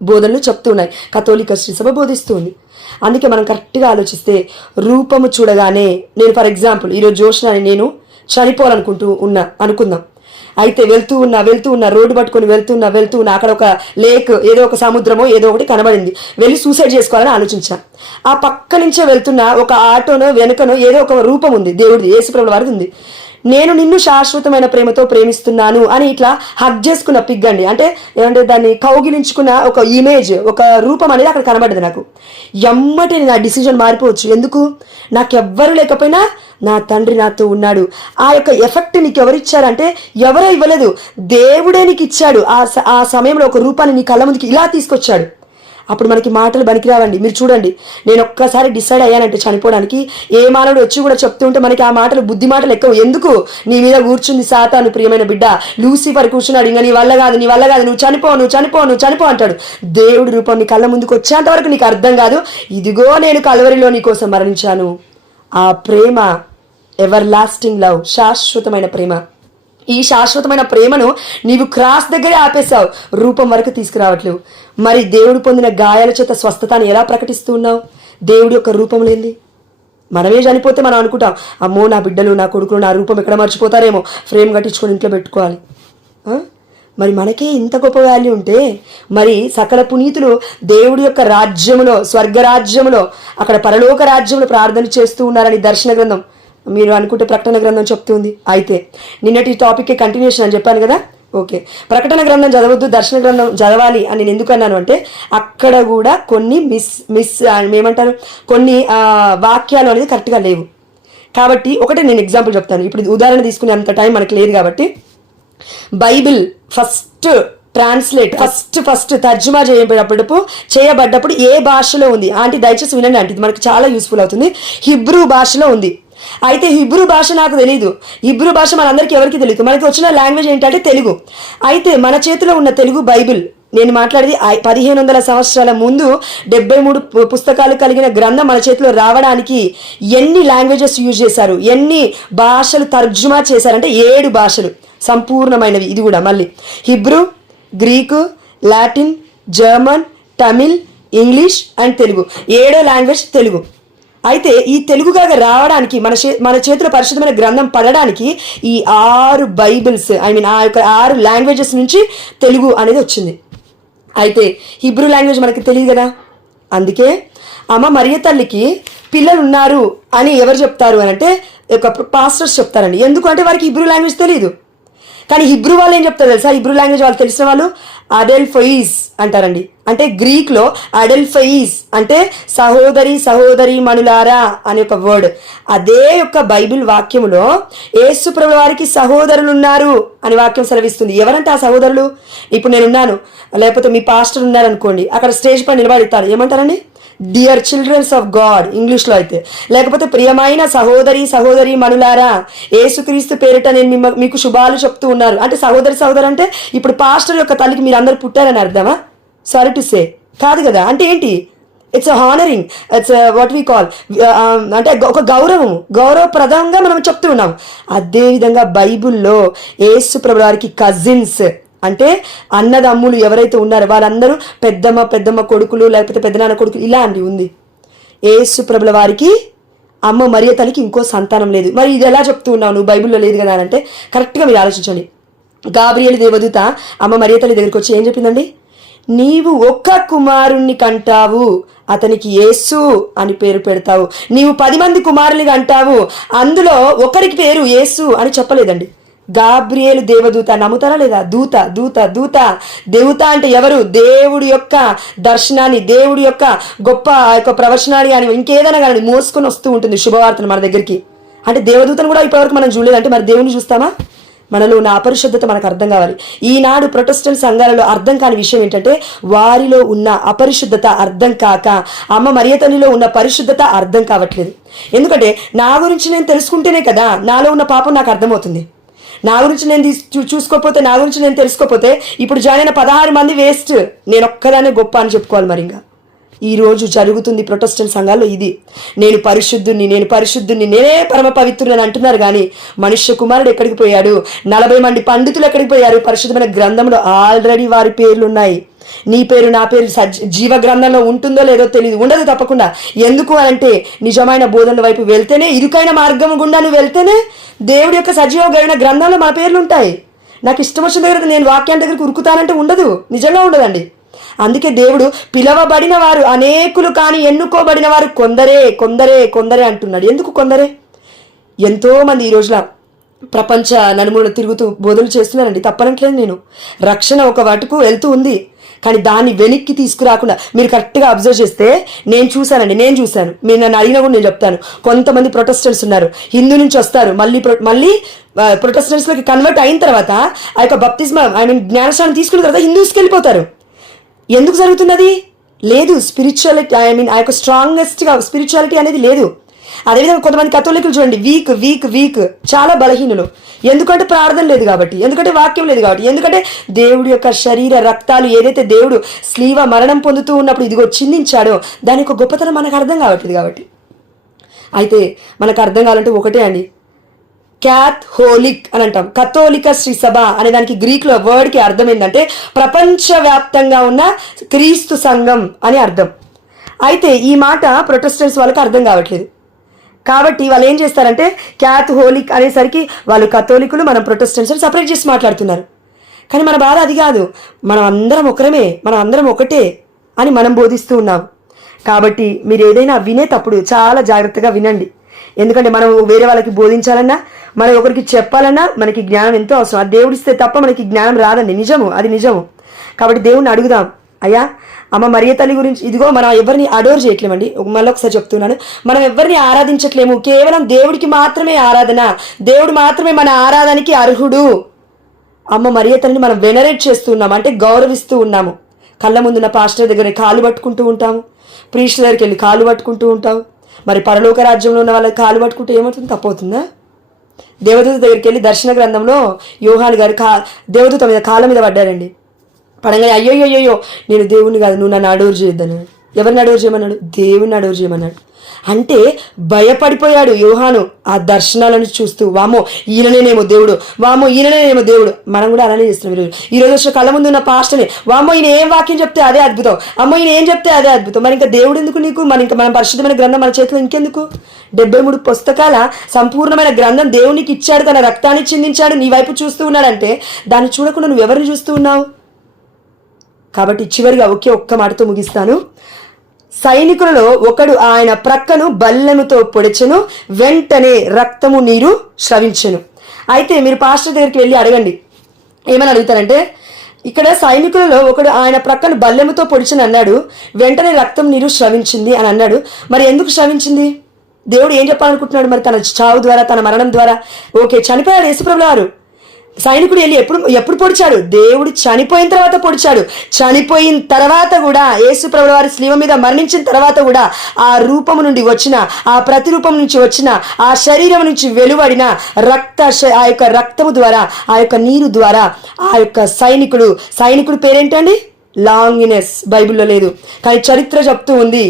బోధనలు చెప్తున్నాయి, కథోలిక శ్రీ సభ బోధిస్తుంది. అందుకే మనం కరెక్ట్గా ఆలోచిస్తే రూపము చూడగానే, నేను ఫర్ ఎగ్జాంపుల్ ఈరోజు జోష్నాని నేను చనిపోవాలనుకుంటూ అనుకుందాం. అయితే వెళ్తూ ఉన్నా రోడ్డు పట్టుకొని వెళ్తున్నా అక్కడ ఒక లేక్, ఏదో ఒక సముద్రమో ఏదో ఒకటి కనబడింది, వెళ్ళి సూసైడ్ చేసుకోవాలని ఆలోచించా. ఆ పక్క నుంచే వెళ్తున్నా ఒక ఆటోనో వెనుకనో ఏదో ఒక రూపం ఉంది, దేవుడిది యేసుప్రభుల వారిది ఉంది. నేను నిన్ను శాశ్వతమైన ప్రేమతో ప్రేమిస్తున్నాను అని ఇట్లా హగ్ చేసుకున్న పిగ్ అండి. అంటే ఏమంటే దాన్ని కౌగిలించుకున్న ఒక ఇమేజ్, ఒక రూపం అనేది అక్కడ కనబడ్డది నాకు. ఎమ్మటే నా డిసిజన్ మారిపోవచ్చు. ఎందుకు? నాకెవ్వరు లేకపోయినా నా తండ్రి నాతో ఉన్నాడు. ఆ యొక్క ఎఫెక్ట్ నీకు ఎవరిచ్చారంటే ఎవరో ఇవ్వలేదు, దేవుడే నీకు ఇచ్చాడు. ఆ సమయంలో ఒక రూపాన్ని నీ కళ్ళ ముందుకి ఇలా తీసుకొచ్చాడు. అప్పుడు మనకి మాటలు పనికిరావండి. మీరు చూడండి, నేను ఒక్కసారి డిసైడ్ అయ్యానంటే చనిపోవడానికి, ఏ మానవుడు వచ్చి కూడా చెప్తూ ఉంటే మనకి ఆ మాటలు బుద్ధి మాటలు ఎక్కువ. ఎందుకు? నీ మీద కూర్చుంది సాతాను ప్రియమైన బిడ్డ, లూసిఫర్ కూర్చున్నాడు, ఇంకా నీ వల్ల కాదు, నువ్వు చనిపో అంటాడు. దేవుడి రూపం నీ కళ్ళ ముందుకు వచ్చేంత వరకు నీకు అర్థం కాదు, ఇదిగో నేను కల్వరిలో నీ కోసం మరణించాను. ఆ ప్రేమ ఎవర్ లాస్టింగ్ లవ్, శాశ్వతమైన ప్రేమ. ఈ శాశ్వతమైన ప్రేమను నీవు క్రాస్ దగ్గరే ఆపేశావు, రూపం వరకు తీసుకురావట్లేవు. మరి దేవుడు పొందిన గాయాల చేత స్వస్థతని ఎలా ప్రకటిస్తూ ఉన్నావు? దేవుడి యొక్క రూపం లేనిది. మనమే చనిపోతే మనం అనుకుంటాం, అమ్మో నా బిడ్డలు, నా కొడుకులు నా రూపం ఎక్కడ మర్చిపోతారేమో, ఫ్రేమ్ కట్టించుకొని ఇంట్లో పెట్టుకోవాలి. మరి మనకే ఇంత గొప్ప వాల్యూ ఉంటే మరి సకల పునీతులు దేవుడి యొక్క రాజ్యములో, స్వర్గరాజ్యములో, అక్కడ పరలోక రాజ్యంలో ప్రార్థన చేస్తూ ఉన్నారని దర్శన గ్రంథం, మీరు అనుకుంటే ప్రకటన గ్రంథం చెప్తుంది. అయితే నిన్నటి టాపిక్కి కంటిన్యూషన్ అని చెప్పాను కదా. ఓకే, ప్రకటన గ్రంథం చదవద్దు, దర్శన గ్రంథం చదవాలి అని నేను ఎందుకు అన్నాను అంటే అక్కడ కూడా కొన్ని ఏమంటారు, కొన్ని వాక్యాలు అనేది కరెక్ట్గా లేవు. కాబట్టి ఒకటే నేను ఎగ్జాంపుల్ చెప్తాను. ఇప్పుడు ఉదాహరణ తీసుకునే అంత టైం మనకి లేదు కాబట్టి, బైబిల్ ఫస్ట్ ట్రాన్స్లేట్ ఫస్ట్ తర్జుమా చేయబడ్డప్పుడు ఏ భాషలో ఉంది ఆంటీ? దయచేసి వినండి ఆంటీ, మనకి చాలా యూస్ఫుల్ అవుతుంది. హిబ్రూ భాషలో ఉంది. అయితే హిబ్రూ భాష నాకు తెలియదు, హిబ్రూ భాష మనందరికీ ఎవరికి తెలియదు. మనకి వచ్చిన లాంగ్వేజ్ ఏంటంటే తెలుగు. అయితే మన చేతిలో ఉన్న తెలుగు బైబిల్, నేను మాట్లాడేది 1500 సంవత్సరాల ముందు 73 పుస్తకాలు కలిగిన గ్రంథం మన చేతిలో రావడానికి ఎన్ని లాంగ్వేజెస్ యూజ్ చేశారు, ఎన్ని భాషలు తర్జుమా చేశారంటే 7 భాషలు సంపూర్ణమైనవి. ఇది కూడా మళ్ళీ Hebrew, Greek, Latin, German, Tamil, English and Telugu. 7వ లాంగ్వేజ్ తెలుగు. అయితే ఈ తెలుగుగా రావడానికి మన చేతిలో పరిశుద్ధమైన గ్రంథం పడడానికి ఈ 6 బైబిల్స్, ఆ యొక్క 6 లాంగ్వేజెస్ నుంచి తెలుగు అనేది వచ్చింది. అయితే హిబ్రూ లాంగ్వేజ్ మనకి తెలియదు కదా. అందుకే అమ్మ మరియ తల్లికి పిల్లలు ఉన్నారు అని ఎవరు చెప్తారు అని అంటే ఒక పాస్టర్స్ చెప్తారండి. ఎందుకంటే వారికి హిబ్రూ లాంగ్వేజ్ తెలియదు. కానీ హిబ్రూ వాళ్ళు ఏం చెప్తారు తెలుసా? హిబ్రూ లాంగ్వేజ్ వాళ్ళు తెలిసిన వాళ్ళు అడెల్ఫయిస్ అంటారండి. అంటే గ్రీక్లో అడెల్ఫయిస్ అంటే సహోదరి మనులారా అనే ఒక వర్డ్. అదే యొక్క బైబిల్ వాక్యములో యేసు ప్రభువు వారికి సహోదరులు ఉన్నారు అని వాక్యం సెలవిస్తుంది. ఎవరంటే ఆ సహోదరులు? ఇప్పుడు నేనున్నాను, లేకపోతే మీ పాస్టర్ ఉన్నారనుకోండి, అక్కడ స్టేజ్ పై నిలబడతారు, ఏమంటారండి? డియర్ చిల్డ్రన్స్ ఆఫ్ గాడ్ ఇంగ్లీష్లో అయితే. లేకపోతే ప్రియమైన సహోదరి మనులారా, యేసుక్రీస్తు పేరిట నేను మీకు శుభాలు చెప్తూ ఉన్నారు అంటే సహోదరి అంటే ఇప్పుడు పాస్టర్ యొక్క తల్లికి మీరు అందరు పుట్టారని అర్థమా? సారీ టు సే, కాదు కదా. అంటే ఏంటి? It's honouring, it's what we call, అంటే ఒక గౌరవప్రదంగా మనం చెప్తూ ఉన్నాం. అదేవిధంగా బైబుల్లో యేసు ప్రభువు వారికి కజిన్స్ అంటే అన్నదమ్ములు ఎవరైతే ఉన్నారో వాళ్ళందరూ పెద్దమ్మ కొడుకులు, లేకపోతే పెద్దనాన్న కొడుకులు, ఇలా అండి ఉంది. యేసు ప్రభుల వారికి అమ్మ మరియ తల్లికి ఇంకో సంతానం లేదు. మరి ఇది ఎలా చెప్తూ ఉన్నావు నువ్వు, బైబిల్లో లేదు కదా అని అంటే కరెక్ట్గా మీరు ఆలోచించండి. గాబ్రియేలు దేవదూత అమ్మ మరియ తల్లి దగ్గరికి వచ్చి ఏం చెప్పిందండి? నీవు ఒక్క కుమారుణ్ణి కంటావు, అతనికి యేసు అని పేరు పెడతావు. నీవు 10 మంది కుమారుని కంటావు, అందులో ఒకరికి పేరు యేసు అని చెప్పలేదండి. గాబ్రియేలు దేవదూత, నమ్ముతారా లేదా? దూత అంటే ఎవరు? దేవుడి యొక్క దర్శనాన్ని, దేవుడి యొక్క గొప్ప ప్రవచనాన్ని కానీ ఇంకేదైనా కానీ మోసుకొని వస్తూ ఉంటుంది శుభవార్తను మన దగ్గరికి. అంటే దేవదూతను కూడా ఇప్పటివరకు మనం చూడలేదంటే మరి దేవుని చూస్తామా? మనలో ఉన్న అపరిశుద్ధత మనకు అర్థం కావాలి. ఈనాడు ప్రొటెస్టెంట్ సంఘాలలో అర్థం కాని విషయం ఏంటంటే వారిలో ఉన్న అపరిశుద్ధత అర్థం కాక అమ్మ మరియ తల్లిలో ఉన్న పరిశుద్ధత అర్థం కావట్లేదు. ఎందుకంటే నా గురించి నేను తెలుసుకుంటేనే కదా నాలో ఉన్న పాపం నాకు అర్థమవుతుంది. నా గురించి నేను చూసుకోకపోతే, నా గురించి నేను తెలుసుకోకపోతే ఇప్పుడు జాయిన్ అయిన 16 మంది వేస్ట్, నేను ఒక్కదానే గొప్ప అని చెప్పుకోవాలి. మరి ఇంకా ఈరోజు జరుగుతుంది ప్రొటెస్టెంట్ సంఘాల్లో ఇది. నేను పరిశుద్ధుని, నేనే పరమ పవిత్రుని అని అంటున్నారు. కానీ మనుష్య కుమారుడు ఎక్కడికి పోయాడు? 40 మంది పండితులు ఎక్కడికి పోయారు? పరిశుద్ధమైన గ్రంథంలో ఆల్రెడీ వారి పేర్లు ఉన్నాయి. నీ పేరు, నా పేరు జీవ గ్రంథంలో ఉంటుందో లేదో తెలియదు, ఉండదు తప్పకుండా. ఎందుకు అంటే నిజమైన బోధనల వైపు వెళ్తేనే, ఇరుకైన మార్గం గుండా నువ్వు వెళ్తేనే దేవుడి యొక్క సజీవమైన గ్రంథంలో మన పేర్లు ఉంటాయి. నాకు ఇష్టం వచ్చిన దగ్గర నేను వాక్యాన్ని దగ్గరికి ఉరుకుతానంటే ఉండదు, నిజంగా ఉండదండి. అందుకే దేవుడు పిలవబడిన వారు అనేకులు కానీ ఎన్నుకోబడిన వారు కొందరే అంటున్నాడు. ఎందుకు కొందరే? ఎంతో మంది ఈ రోజున ప్రపంచ నలుమూలలు తిరుగుతూ బోధనలు చేస్తున్నానండి, తప్పనట్లేదు నేను. రక్షణ ఒక వాటికు వెళ్తూ ఉంది, కానీ దాన్ని వెనక్కి తీసుకురాకుండా మీరు కరెక్ట్గా అబ్జర్వ్ చేస్తే నేను చూశాను. మీరు నన్ను అడిగినా కూడా నేను చెప్తాను. కొంతమంది ప్రొటెస్టెంట్స్ ఉన్నారు, హిందూ నుంచి వస్తారు, మళ్ళీ ప్రొటెస్టెంట్స్లోకి కన్వర్ట్ అయిన తర్వాత ఆ యొక్క బప్తిస్మ జ్ఞానస్నానం తీసుకున్న తర్వాత హిందూస్కి వెళ్ళిపోతారు. ఎందుకు జరుగుతున్నది? లేదు స్పిరిచువాలిటీ, ఆ యొక్క స్ట్రాంగెస్ట్గా స్పిరిచువాలిటీ అనేది లేదు. అదేవిధంగా కొంతమంది కథోలికులు చూడండి, వీక్ చాలా బలహీనులు. ఎందుకంటే ప్రార్థన లేదు కాబట్టి, ఎందుకంటే వాక్యం లేదు కాబట్టి, ఎందుకంటే దేవుడి యొక్క శరీర రక్తాలు ఏదైతే దేవుడు స్లీవ మరణం పొందుతూ ఉన్నప్పుడు ఇదిగో చిందించాడో దాని యొక్క గొప్పతనం మనకు అర్థం కావట్లేదు. కాబట్టి అయితే మనకు అర్థం కావాలంటే ఒకటే అండి, క్యాథోలిక్ అని అంటాం. కథోలిక శ్రీ సభ అనే దానికి గ్రీక్లో వర్డ్కి అర్థం ఏంటంటే ప్రపంచవ్యాప్తంగా ఉన్న క్రీస్తు సంఘం అని అర్థం. అయితే ఈ మాట ప్రొటెస్టెంట్స్ వాళ్ళకి అర్థం కావట్లేదు. కాబట్టి వాళ్ళు ఏం చేస్తారంటే క్యాథోలిక్ అనేసరికి వాళ్ళు కథోలికులు, మనం ప్రొటెస్టెంట్స్ సపరేట్ చేసి మాట్లాడుతున్నారు. కానీ మన బాధ అది కాదు, మనం అందరం ఒకరమే, మనం అందరం ఒకటే అని మనం బోధిస్తూ ఉన్నాం. కాబట్టి మీరు ఏదైనా వినేటప్పుడు చాలా జాగ్రత్తగా వినండి. ఎందుకంటే మనం వేరే వాళ్ళకి బోధించాలన్నా, మనం ఒకరికి చెప్పాలన్నా మనకి జ్ఞానం ఎంతో అవసరం. అది దేవుడిస్తే తప్ప మనకి జ్ఞానం రాదండి, నిజము, అది నిజము. కాబట్టి దేవుడిని అడుగుదాం, అయ్యా అమ్మ మరియ తల్లి గురించి ఇదిగో మనం ఎవరిని అడోర్ చేయట్లేమండి, మళ్ళీ ఒకసారి చెప్తున్నాను, మనం ఎవరిని ఆరాధించట్లేము, కేవలం దేవుడికి మాత్రమే ఆరాధన, దేవుడు మాత్రమే మన ఆరాధనకి అర్హుడు. అమ్మ మరియ తల్లిని మనం వెనరేట్ చేస్తున్నాము, అంటే గౌరవిస్తూ ఉన్నాము. కళ్ళ ముందున్న పాస్టర్ దగ్గర కాలు పట్టుకుంటూ ఉంటాము, ప్రీస్ట్ దగ్గరికి వెళ్ళి కాలు పట్టుకుంటూ ఉంటాము. మరి పరలోక రాజ్యంలో ఉన్న వాళ్ళకి కాలు పట్టుకుంటే ఏమవుతుంది? తప్పవుతుందా? దేవదూత దగ్గరికి వెళ్ళి దర్శన గ్రంథంలో యోహాను గారు దేవదూత మీద కాళ్ళ మీద పడ్డారండి. పడంగా అయ్యోయ్యోయ్యో నేను దేవుణ్ణి కాదు, నువ్వు నన్ను అడోరు చేయొద్దన్నాడు. ఎవరిని అడోరు చేయమన్నాడు? దేవుణ్ణి అడోరు చేయమన్నాడు. అంటే భయపడిపోయాడు యోహాను ఆ దర్శనాలను చూస్తూ, వామో ఈయననేమో దేవుడు, వామో ఈయననేమో దేవుడు. మనం కూడా అలానే చేస్తున్నాం ఈరోజు వచ్చిన కళ్ళ ముందు ఉన్న పాస్టర్ని, వామో ఈయన ఏం వాక్యం చెప్తే అదే అద్భుతం, అమ్మో ఈయన ఏం చెప్తే అదే అద్భుతం. మరి ఇంకా దేవుడు ఎందుకు నీకు? మన పరిశుద్ధమైన గ్రంథం మన చేతిలో ఇంకెందుకు? 73 పుస్తకాల సంపూర్ణమైన గ్రంథం దేవునికి ఇచ్చాడు, తన రక్తాన్ని చిందించాడు, నీ వైపు చూస్తూ ఉన్నాడంటే దాన్ని చూడకుండా నువ్వు ఎవరిని చూస్తూ ఉన్నావు? కాబట్టి చివరిగా ఒక్క మాటతో ముగిస్తాను. సైనికులలో ఒకడు ఆయన ప్రక్కను బల్లెముతో పొడిచెను, వెంటనే రక్తము నీరు స్రవించెను. అయితే మీరు పాస్టర్ దగ్గరికి వెళ్ళి అడగండి, ఏమని అడుగుతారంటే, ఇక్కడ సైనికులలో ఒకడు ఆయన ప్రక్కను బల్లెముతో పొడిచెను అన్నాడు, వెంటనే రక్తం నీరు స్రవించింది అని అన్నాడు. మరి ఎందుకు స్రవించింది? దేవుడు ఏం చెప్పాలనుకుంటున్నాడు? మరి తన చావు ద్వారా, తన మరణం ద్వారా, ఓకే చనిపోయాడు యేసుప్రభుల వారు. సైనికుడు వెళ్ళి ఎప్పుడు పొడిచాడు? దేవుడు చనిపోయిన తర్వాత పొడిచాడు. చనిపోయిన తర్వాత కూడా యేసుప్రభుల వారి శిలువ మీద మరణించిన తర్వాత కూడా ఆ రూపము నుండి వచ్చిన, ఆ ప్రతిరూపం నుంచి వచ్చిన, ఆ శరీరం నుంచి వెలువడిన ఆ యొక్క రక్తము ద్వారా, ఆ యొక్క నీరు ద్వారా ఆ యొక్క సైనికుడు పేరేంటండి? లాంగినెస్. బైబిల్లో లేదు కానీ చరిత్ర చెప్తూ ఉంది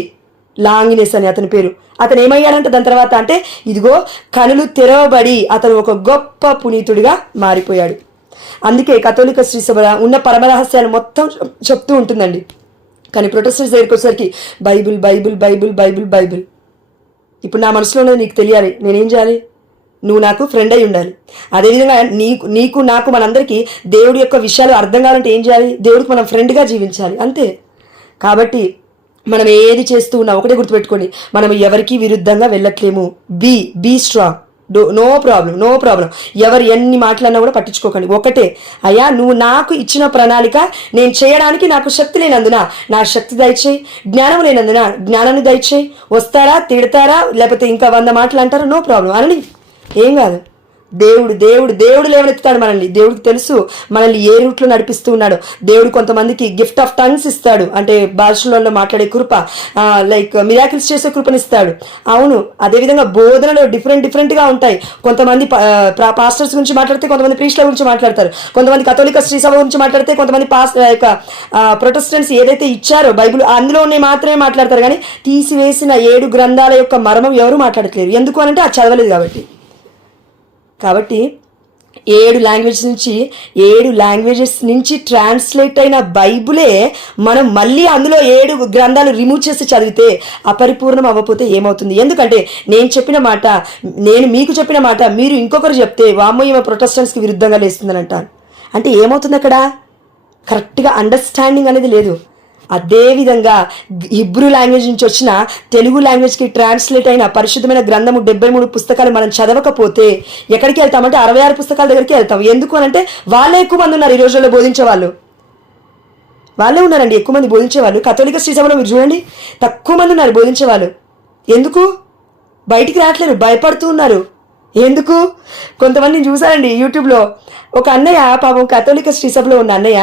లాంగినెస్ అని అతని పేరు. అతను ఏమయ్యాడంటే దాని తర్వాత అంటే ఇదిగో కనులు తెరవబడి అతను ఒక గొప్ప పునీతుడిగా మారిపోయాడు. అందుకే కథోలిక శ్రీ సభ ఉన్న పరమరహస్యాలు మొత్తం చెప్తూ ఉంటుందండి. కానీ ప్రొటెస్టెంట్స్ దగ్గరికి వచ్చేసరికి Bible Bible Bible Bible Bible. ఇప్పుడు నా మనసులో ఉన్నది నీకు తెలియాలి, నేనేం చేయాలి? నువ్వు నాకు ఫ్రెండ్ అయి ఉండాలి. అదేవిధంగా నీకు నాకు మనందరికీ దేవుడి యొక్క విషయాలు అర్థం కావాలంటే ఏం చేయాలి? దేవుడికి మనం ఫ్రెండ్గా జీవించాలి, అంతే. కాబట్టి మనం ఏది చేస్తూ ఉన్నా ఒకటే గుర్తుపెట్టుకోండి, మనం ఎవరికి విరుద్ధంగా వెళ్ళట్లేము. Be strong, no problem. ఎవరు ఎన్ని మాట్లాడినా కూడా పట్టించుకోకండి. ఒకటే, అయ్యా నువ్వు నాకు ఇచ్చిన ప్రణాళిక నేను చేయడానికి నాకు శక్తి లేనందున నా శక్తి దయచేయి, జ్ఞానం లేనందున జ్ఞానాన్ని దయచేయి. వస్తారా, తిడతారా, లేకపోతే ఇంకా 100 మాటలు అంటారా, నో ప్రాబ్లం అనండి, ఏం కాదు. దేవుడు లేవనెత్తుతాడు మనల్ని. దేవుడికి తెలుసు మనల్ని ఏ రూట్లో నడిపిస్తూ ఉన్నాడు. దేవుడు కొంతమందికి గిఫ్ట్ ఆఫ్ టంగ్స్ ఇస్తాడు, అంటే భాషలలో మాట్లాడే కృప, లైక్ మిరాకిల్స్ చేసే కృపనిస్తాడు. అవును, అదేవిధంగా బోధనలో డిఫరెంట్గా ఉంటాయి. కొంతమంది పాస్టర్స్ గురించి మాట్లాడితే, కొంతమంది ప్రీస్ట్ల గురించి మాట్లాడతారు, కొంతమంది కథోలిక శ్రీ సభ గురించి మాట్లాడితే, కొంతమంది ప్రొటెస్టెంట్స్ ఏదైతే ఇచ్చారో బైబిల్ అందులో మాత్రమే మాట్లాడతారు. కానీ తీసివేసిన 7 గ్రంథాల యొక్క మర్మం ఎవరు మాట్లాడట్లేరు. ఎందుకు అనంటే అది చదవలేదు కాబట్టి 7 లాంగ్వేజెస్ నుంచి ట్రాన్స్లేట్ అయిన బైబులే మనం మళ్ళీ అందులో 7 గ్రంథాలు రిమూవ్ చేసి చదివితే అపరిపూర్ణం అవ్వకపోతే ఏమవుతుంది? ఎందుకంటే నేను మీకు చెప్పిన మాట మీరు ఇంకొకరు చెప్తే వామ్మో ఈమె ప్రొటెస్టెంట్స్కి విరుద్ధంగా లేస్తుందని అంటాను. అంటే ఏమవుతుంది? అక్కడ కరెక్ట్గా అండర్స్టాండింగ్ అనేది లేదు. అదేవిధంగా హిబ్రూ లాంగ్వేజ్ నుంచి వచ్చిన తెలుగు లాంగ్వేజ్కి ట్రాన్స్లేట్ అయిన పరిశుద్ధమైన గ్రంథము 73 పుస్తకాలు మనం చదవకపోతే ఎక్కడికి వెళ్తామంటే 66 పుస్తకాల దగ్గరికి వెళ్తాం. ఎందుకు అనంటే వాళ్ళే ఎక్కువ మంది ఉన్నారు ఈ రోజుల్లో బోధించే వాళ్ళు. వాళ్ళే ఉన్నారండి ఎక్కువ మంది బోధించేవాళ్ళు. కథోలిక శ్రీ సభలో మీరు చూడండి తక్కువ మంది ఉన్నారు బోధించేవాళ్ళు. ఎందుకు బయటికి రావట్లేరు, భయపడుతూ ఉన్నారు. ఎందుకు? కొంతమందిని చూసారండి యూట్యూబ్లో. ఒక అన్నయ్య పాపం కథోలిక శ్రీ సభలో ఉన్న అన్నయ్య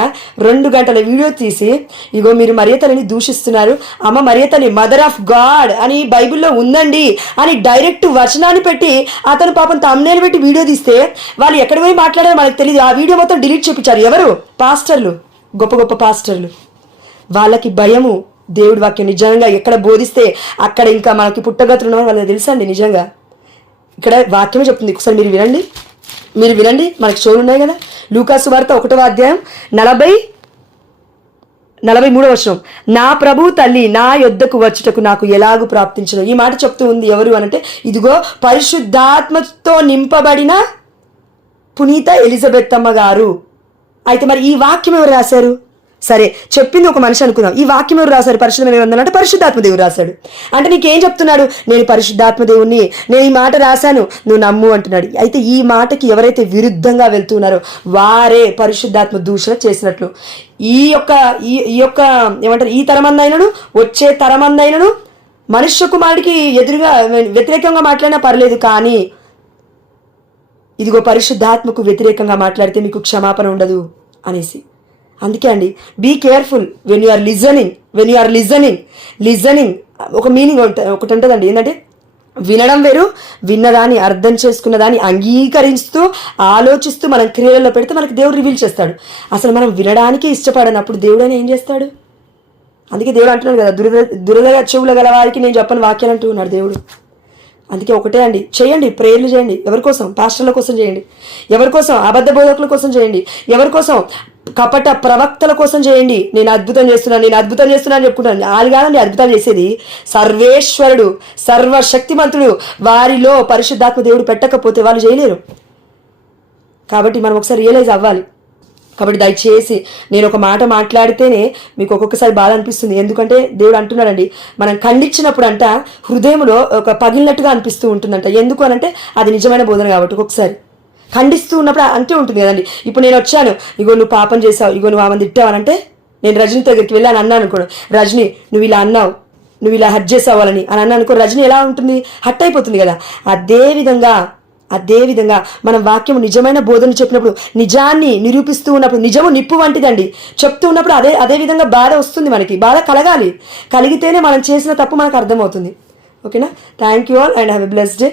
2 గంటల వీడియో తీసి, ఇగో మీరు మరియతల్లిని దూషిస్తున్నారు, అమ్మ మరియతల్లి మదర్ ఆఫ్ గాడ్ అని బైబిల్లో ఉందండి అని డైరెక్ట్ వచనాన్ని పెట్టి అతను పాపం తమ్నేలు పెట్టి వీడియో తీస్తే వాళ్ళు ఎక్కడ పోయి మాట్లాడారో మనకు తెలియదు. ఆ వీడియో మొత్తం డిలీట్ చేయించారు. ఎవరు? పాస్టర్లు, గొప్ప గొప్ప పాస్టర్లు. వాళ్ళకి భయము. దేవుడి వాక్యం నిజంగా ఎక్కడ బోధిస్తే అక్కడ ఇంకా మనకి పుట్టగతులు ఉన్నామని వాళ్ళకి తెలుసండి. నిజంగా ఇక్కడ వాక్యమే చెప్తుంది. ఒకసారి మీరు వినండి. మనకి షోలు ఉన్నాయి కదా. లూకాసు వార్త 1వ అధ్యాయం 43వ వచనం, నా ప్రభు తల్లి నా యొద్దకు వచ్చుటకు నాకు ఎలాగూ ప్రాప్తించను. ఈ మాట చెప్తూ ఉంది ఎవరు అనంటే, ఇదిగో పరిశుద్ధాత్మతో నింపబడిన పునీత ఎలిజబెత్ అమ్మ గారు. అయితే మరి ఈ వాక్యం ఎవరు రాశారు? సరే చెప్పింది ఒక మనిషి అనుకుందాం. ఈ వాక్యం ఎవరు రాశారు? పరిశుద్ధమైన గ్రంథం అంటే పరిశుద్ధాత్మ దేవుడు రాశాడు. అంటే నీకేం చెప్తున్నాడు? నేను పరిశుద్ధాత్మ దేవుణ్ణి, నేను ఈ మాట రాశాను, నువ్వు నమ్ము అంటున్నాడు. అయితే ఈ మాటకి ఎవరైతే విరుద్ధంగా వెళ్తున్నారో వారే పరిశుద్ధాత్మ దూషణ చేసినట్లు. ఈ యొక్క ఏమంటారు, ఈ తరమందైనను వచ్చే తరమందైనను మనుష్య కుమారుడికి ఎదురుగా వ్యతిరేకంగా మాట్లాడినా పర్లేదు, కానీ ఇదిగో పరిశుద్ధాత్మకు వ్యతిరేకంగా మాట్లాడితే మీకు క్షమాపణ ఉండదు అనేసి. అందుకే అండి, be careful when you are listening. ఒక మీనింగ్ ఒకటి ఉంటుందండి. ఏంటంటే వినడం వేరు, విన్నదాన్ని అర్థం చేసుకున్నదాన్ని అంగీకరిస్తూ ఆలోచిస్తూ మనం క్రియలలో పెడితే మనకు దేవుడు రివీల్ చేస్తాడు. అసలు మనం వినడానికి ఇష్టపడనప్పుడు దేవుడు అని ఏం చేస్తాడు? అందుకే దేవుడు అంటున్నాడు కదా, దురద చెవుల గల వారికి నేను చెప్పని వాక్యాలు అంటూ ఉన్నాడు దేవుడు. అందుకే ఒకటే అండి, చేయండి, ప్రేయర్లు చేయండి. ఎవరి కోసం? పాస్టర్ల కోసం చేయండి. ఎవరి కోసం? అబద్ధ బోధకుల కోసం చేయండి. ఎవరి కోసం? కపట ప్రవక్తల కోసం చేయండి. నేను అద్భుతం చేస్తున్నాను అని చెప్పుకుంటాను. వాళ్ళు కాదండి అద్భుతాలు చేసేది, సర్వేశ్వరుడు, సర్వశక్తిమంతుడు. వారిలో పరిశుద్ధాత్మ దేవుడు పెట్టకపోతే వాళ్ళు చేయలేరు. కాబట్టి మనం ఒకసారి రియలైజ్ అవ్వాలి. కాబట్టి దయచేసి నేను ఒక మాట మాట్లాడితేనే మీకు ఒక్కొక్కసారి బాధ అనిపిస్తుంది. ఎందుకంటే దేవుడు అంటున్నాడండి, మనం ఖండించినప్పుడు అంట హృదయంలో ఒక పగిలినట్టుగా అనిపిస్తూ ఉంటుందంట. ఎందుకు అనంటే అది నిజమైన బోధన కాబట్టి. ఒక్కొక్కసారి ఖండిస్తూ ఉన్నప్పుడు అంతే ఉంటుంది కదండి. ఇప్పుడు నేను వచ్చాను, ఇగో నువ్వు పాపం చేసావు, ఇగో నువ్వు ఆమెను తిట్టావనంటే, నేను రజనీ దగ్గరికి వెళ్ళాను అన్నాను అనుకో, రజనీ నువ్వు ఇలా అన్నావు, నువ్వు ఇలా హట్ చేసావాలని అని అన్నా అనుకో, రజనీ ఎలా ఉంటుంది? హట్ అయిపోతుంది కదా. అదేవిధంగా మనం వాక్యం నిజమైన బోధన చెప్పినప్పుడు, నిజాన్ని నిరూపిస్తూ ఉన్నప్పుడు, నిజము నిప్పు వంటిదండి చెప్తూ ఉన్నప్పుడు అదే విధంగా బాధ వస్తుంది. మనకి బాధ కలిగితేనే మనం చేసిన తప్పు మనకు అర్థమవుతుంది. ఓకేనా? Thank you all and have a blessed day.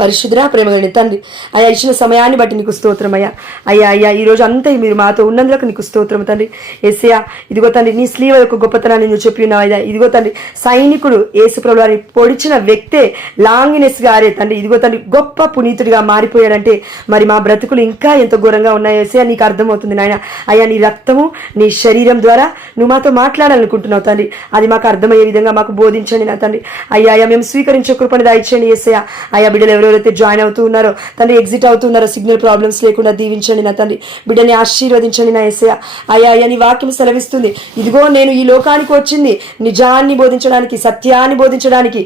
పరిశుద్ధ ప్రేమగలిగిన తండ్రి, అయ్యా ఇచ్చిన సమయాన్ని బట్టి నీకు స్తోత్రం అయ్యా. అయ్యా ఈరోజు అంతా మీరు మాతో ఉన్నందుకు నీకు స్తోత్రం తండ్రి. యేసయ్యా ఇదిగో తండ్రి, నీ స్లీవ యొక్క గొప్పతనాన్ని నువ్వు చెప్పి ఉన్నావు అయ్యా. ఇదిగో తండ్రి, సైనికుడు యేసుప్రభువు వారిని పొడిచిన వ్యక్తే లాంగినెస్ గారే తండ్రి, ఇదిగో తండ్రి గొప్ప పునీతుడిగా మారిపోయాడంటే మరి మా బ్రతుకులు ఇంకా ఎంత ఘోరంగా ఉన్నాయి యేసయ్యా, నీకు అర్థమవుతుంది నాయన. అయ్యా నీ రక్తము, నీ శరీరం ద్వారా నువ్వు మాతో మాట్లాడాలనుకుంటున్నావు తండ్రి. అది మాకు అర్థమయ్యే విధంగా మాకు బోధించండి నా తండ్రి. అయ్యా మేము స్వీకరించే కృపను దయచేయండి యేసయ్యా. అయ్యా బిడ్డలు ఎవరైతే జాయిన్ అవుతూ ఉన్నారో తండ్రి, ఎగ్జిట్ అవుతున్నారో, సిగ్నల్ ప్రాబ్లమ్స్ లేకుండా దీవించండి నా తండ్రి. బిడ్డని ఆశీర్వదించండి నా యేసయ్యా. అయ్యా నీ వాక్యం సెలవిస్తుంది, ఇదిగో నేను ఈ లోకానికి వచ్చింది నిజాన్ని బోధించడానికి, సత్యాన్ని బోధించడానికి.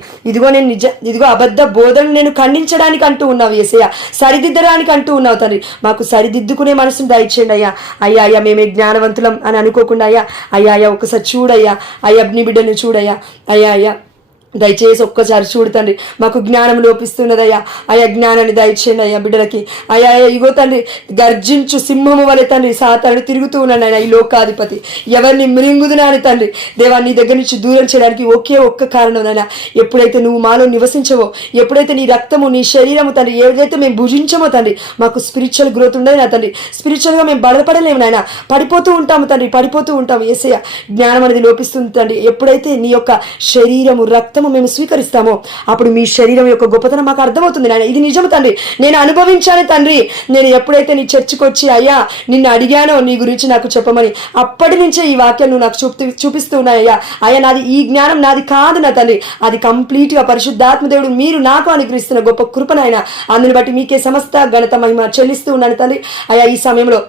ఇదిగో అబద్ధ బోధనను నేను ఖండించడానికి అంటూ ఉన్నావు యేసయ్యా, సరిదిద్దడానికి అంటూ ఉన్నావు తండ్రి. మాకు సరిదిద్దుకునే మనసును దయచేయండి అయ్యా. అయ్యా మేమే జ్ఞానవంతులం అని అనుకోకుండా అయ్యా ఒకసారి చూడయ్యా. అయ్యా నీ బిడ్డని చూడయ్యా. అయ్యా దయచేసి ఒక్కసారి చూడు తండ్రి, మాకు జ్ఞానం లోపిస్తున్నదయ్యా. అయ్యా జ్ఞానాన్ని దయచేయండి అయ్యా బిడ్డలకి. అయ్యా ఇగో తండ్రి, గర్జించు సింహము వలె తండ్రి సాతాను తిరుగుతూ ఉన్నాడు ఆయన, ఈ లోకాధిపతి. ఎవరిని మృంగుదునా అని తండ్రి దేవా నీ దగ్గర నుంచి దూరం చేయడానికి ఒక్క కారణం నాయన, ఎప్పుడైతే నువ్వు మాలో నివసించవో, ఎప్పుడైతే నీ రక్తము, నీ శరీరము తండ్రి ఏదైతే మేము భుజించమో తండ్రి, మాకు స్పిరిచువల్ గ్రోత్ ఉండదు నా తండ్రి. స్పిరిచువల్గా మేము బలపడలేము నాయన, పడిపోతూ ఉంటాము యేసయ్యా. జ్ఞానం అనేది లోపిస్తుంది తండ్రి. ఎప్పుడైతే నీ యొక్క శరీరము, రక్తము మేము స్వీకరిస్తామో అప్పుడు మీ శరీరం యొక్క గొప్పతనం మాకు అర్థమవుతుంది నాయన. ఇది నిజం తండ్రి, నేను అనుభవించాను తండ్రి. నేను ఎప్పుడైతే నీ చర్చికి వచ్చి అయ్యా నిన్ను అడిగానో నీ గురించి నాకు చెప్పమని, అప్పటి నుంచే ఈ వాక్యం నువ్వు నాకు చూపిస్తూ ఉన్నాయ్యా. అయ్యా నాది ఈ జ్ఞానం నాది కాదు నా తండ్రి, అది కంప్లీట్గా పరిశుద్ధాత్మ దేవుడు మీరు నాకు అనుగ్రహిస్తున్న గొప్ప కృపనైనా, అందుని బట్టి మీకే సమస్త ఘనత మహిమ చెల్లిస్తూ ఉన్నాను తండ్రి. అయ్యా ఈ సమయంలో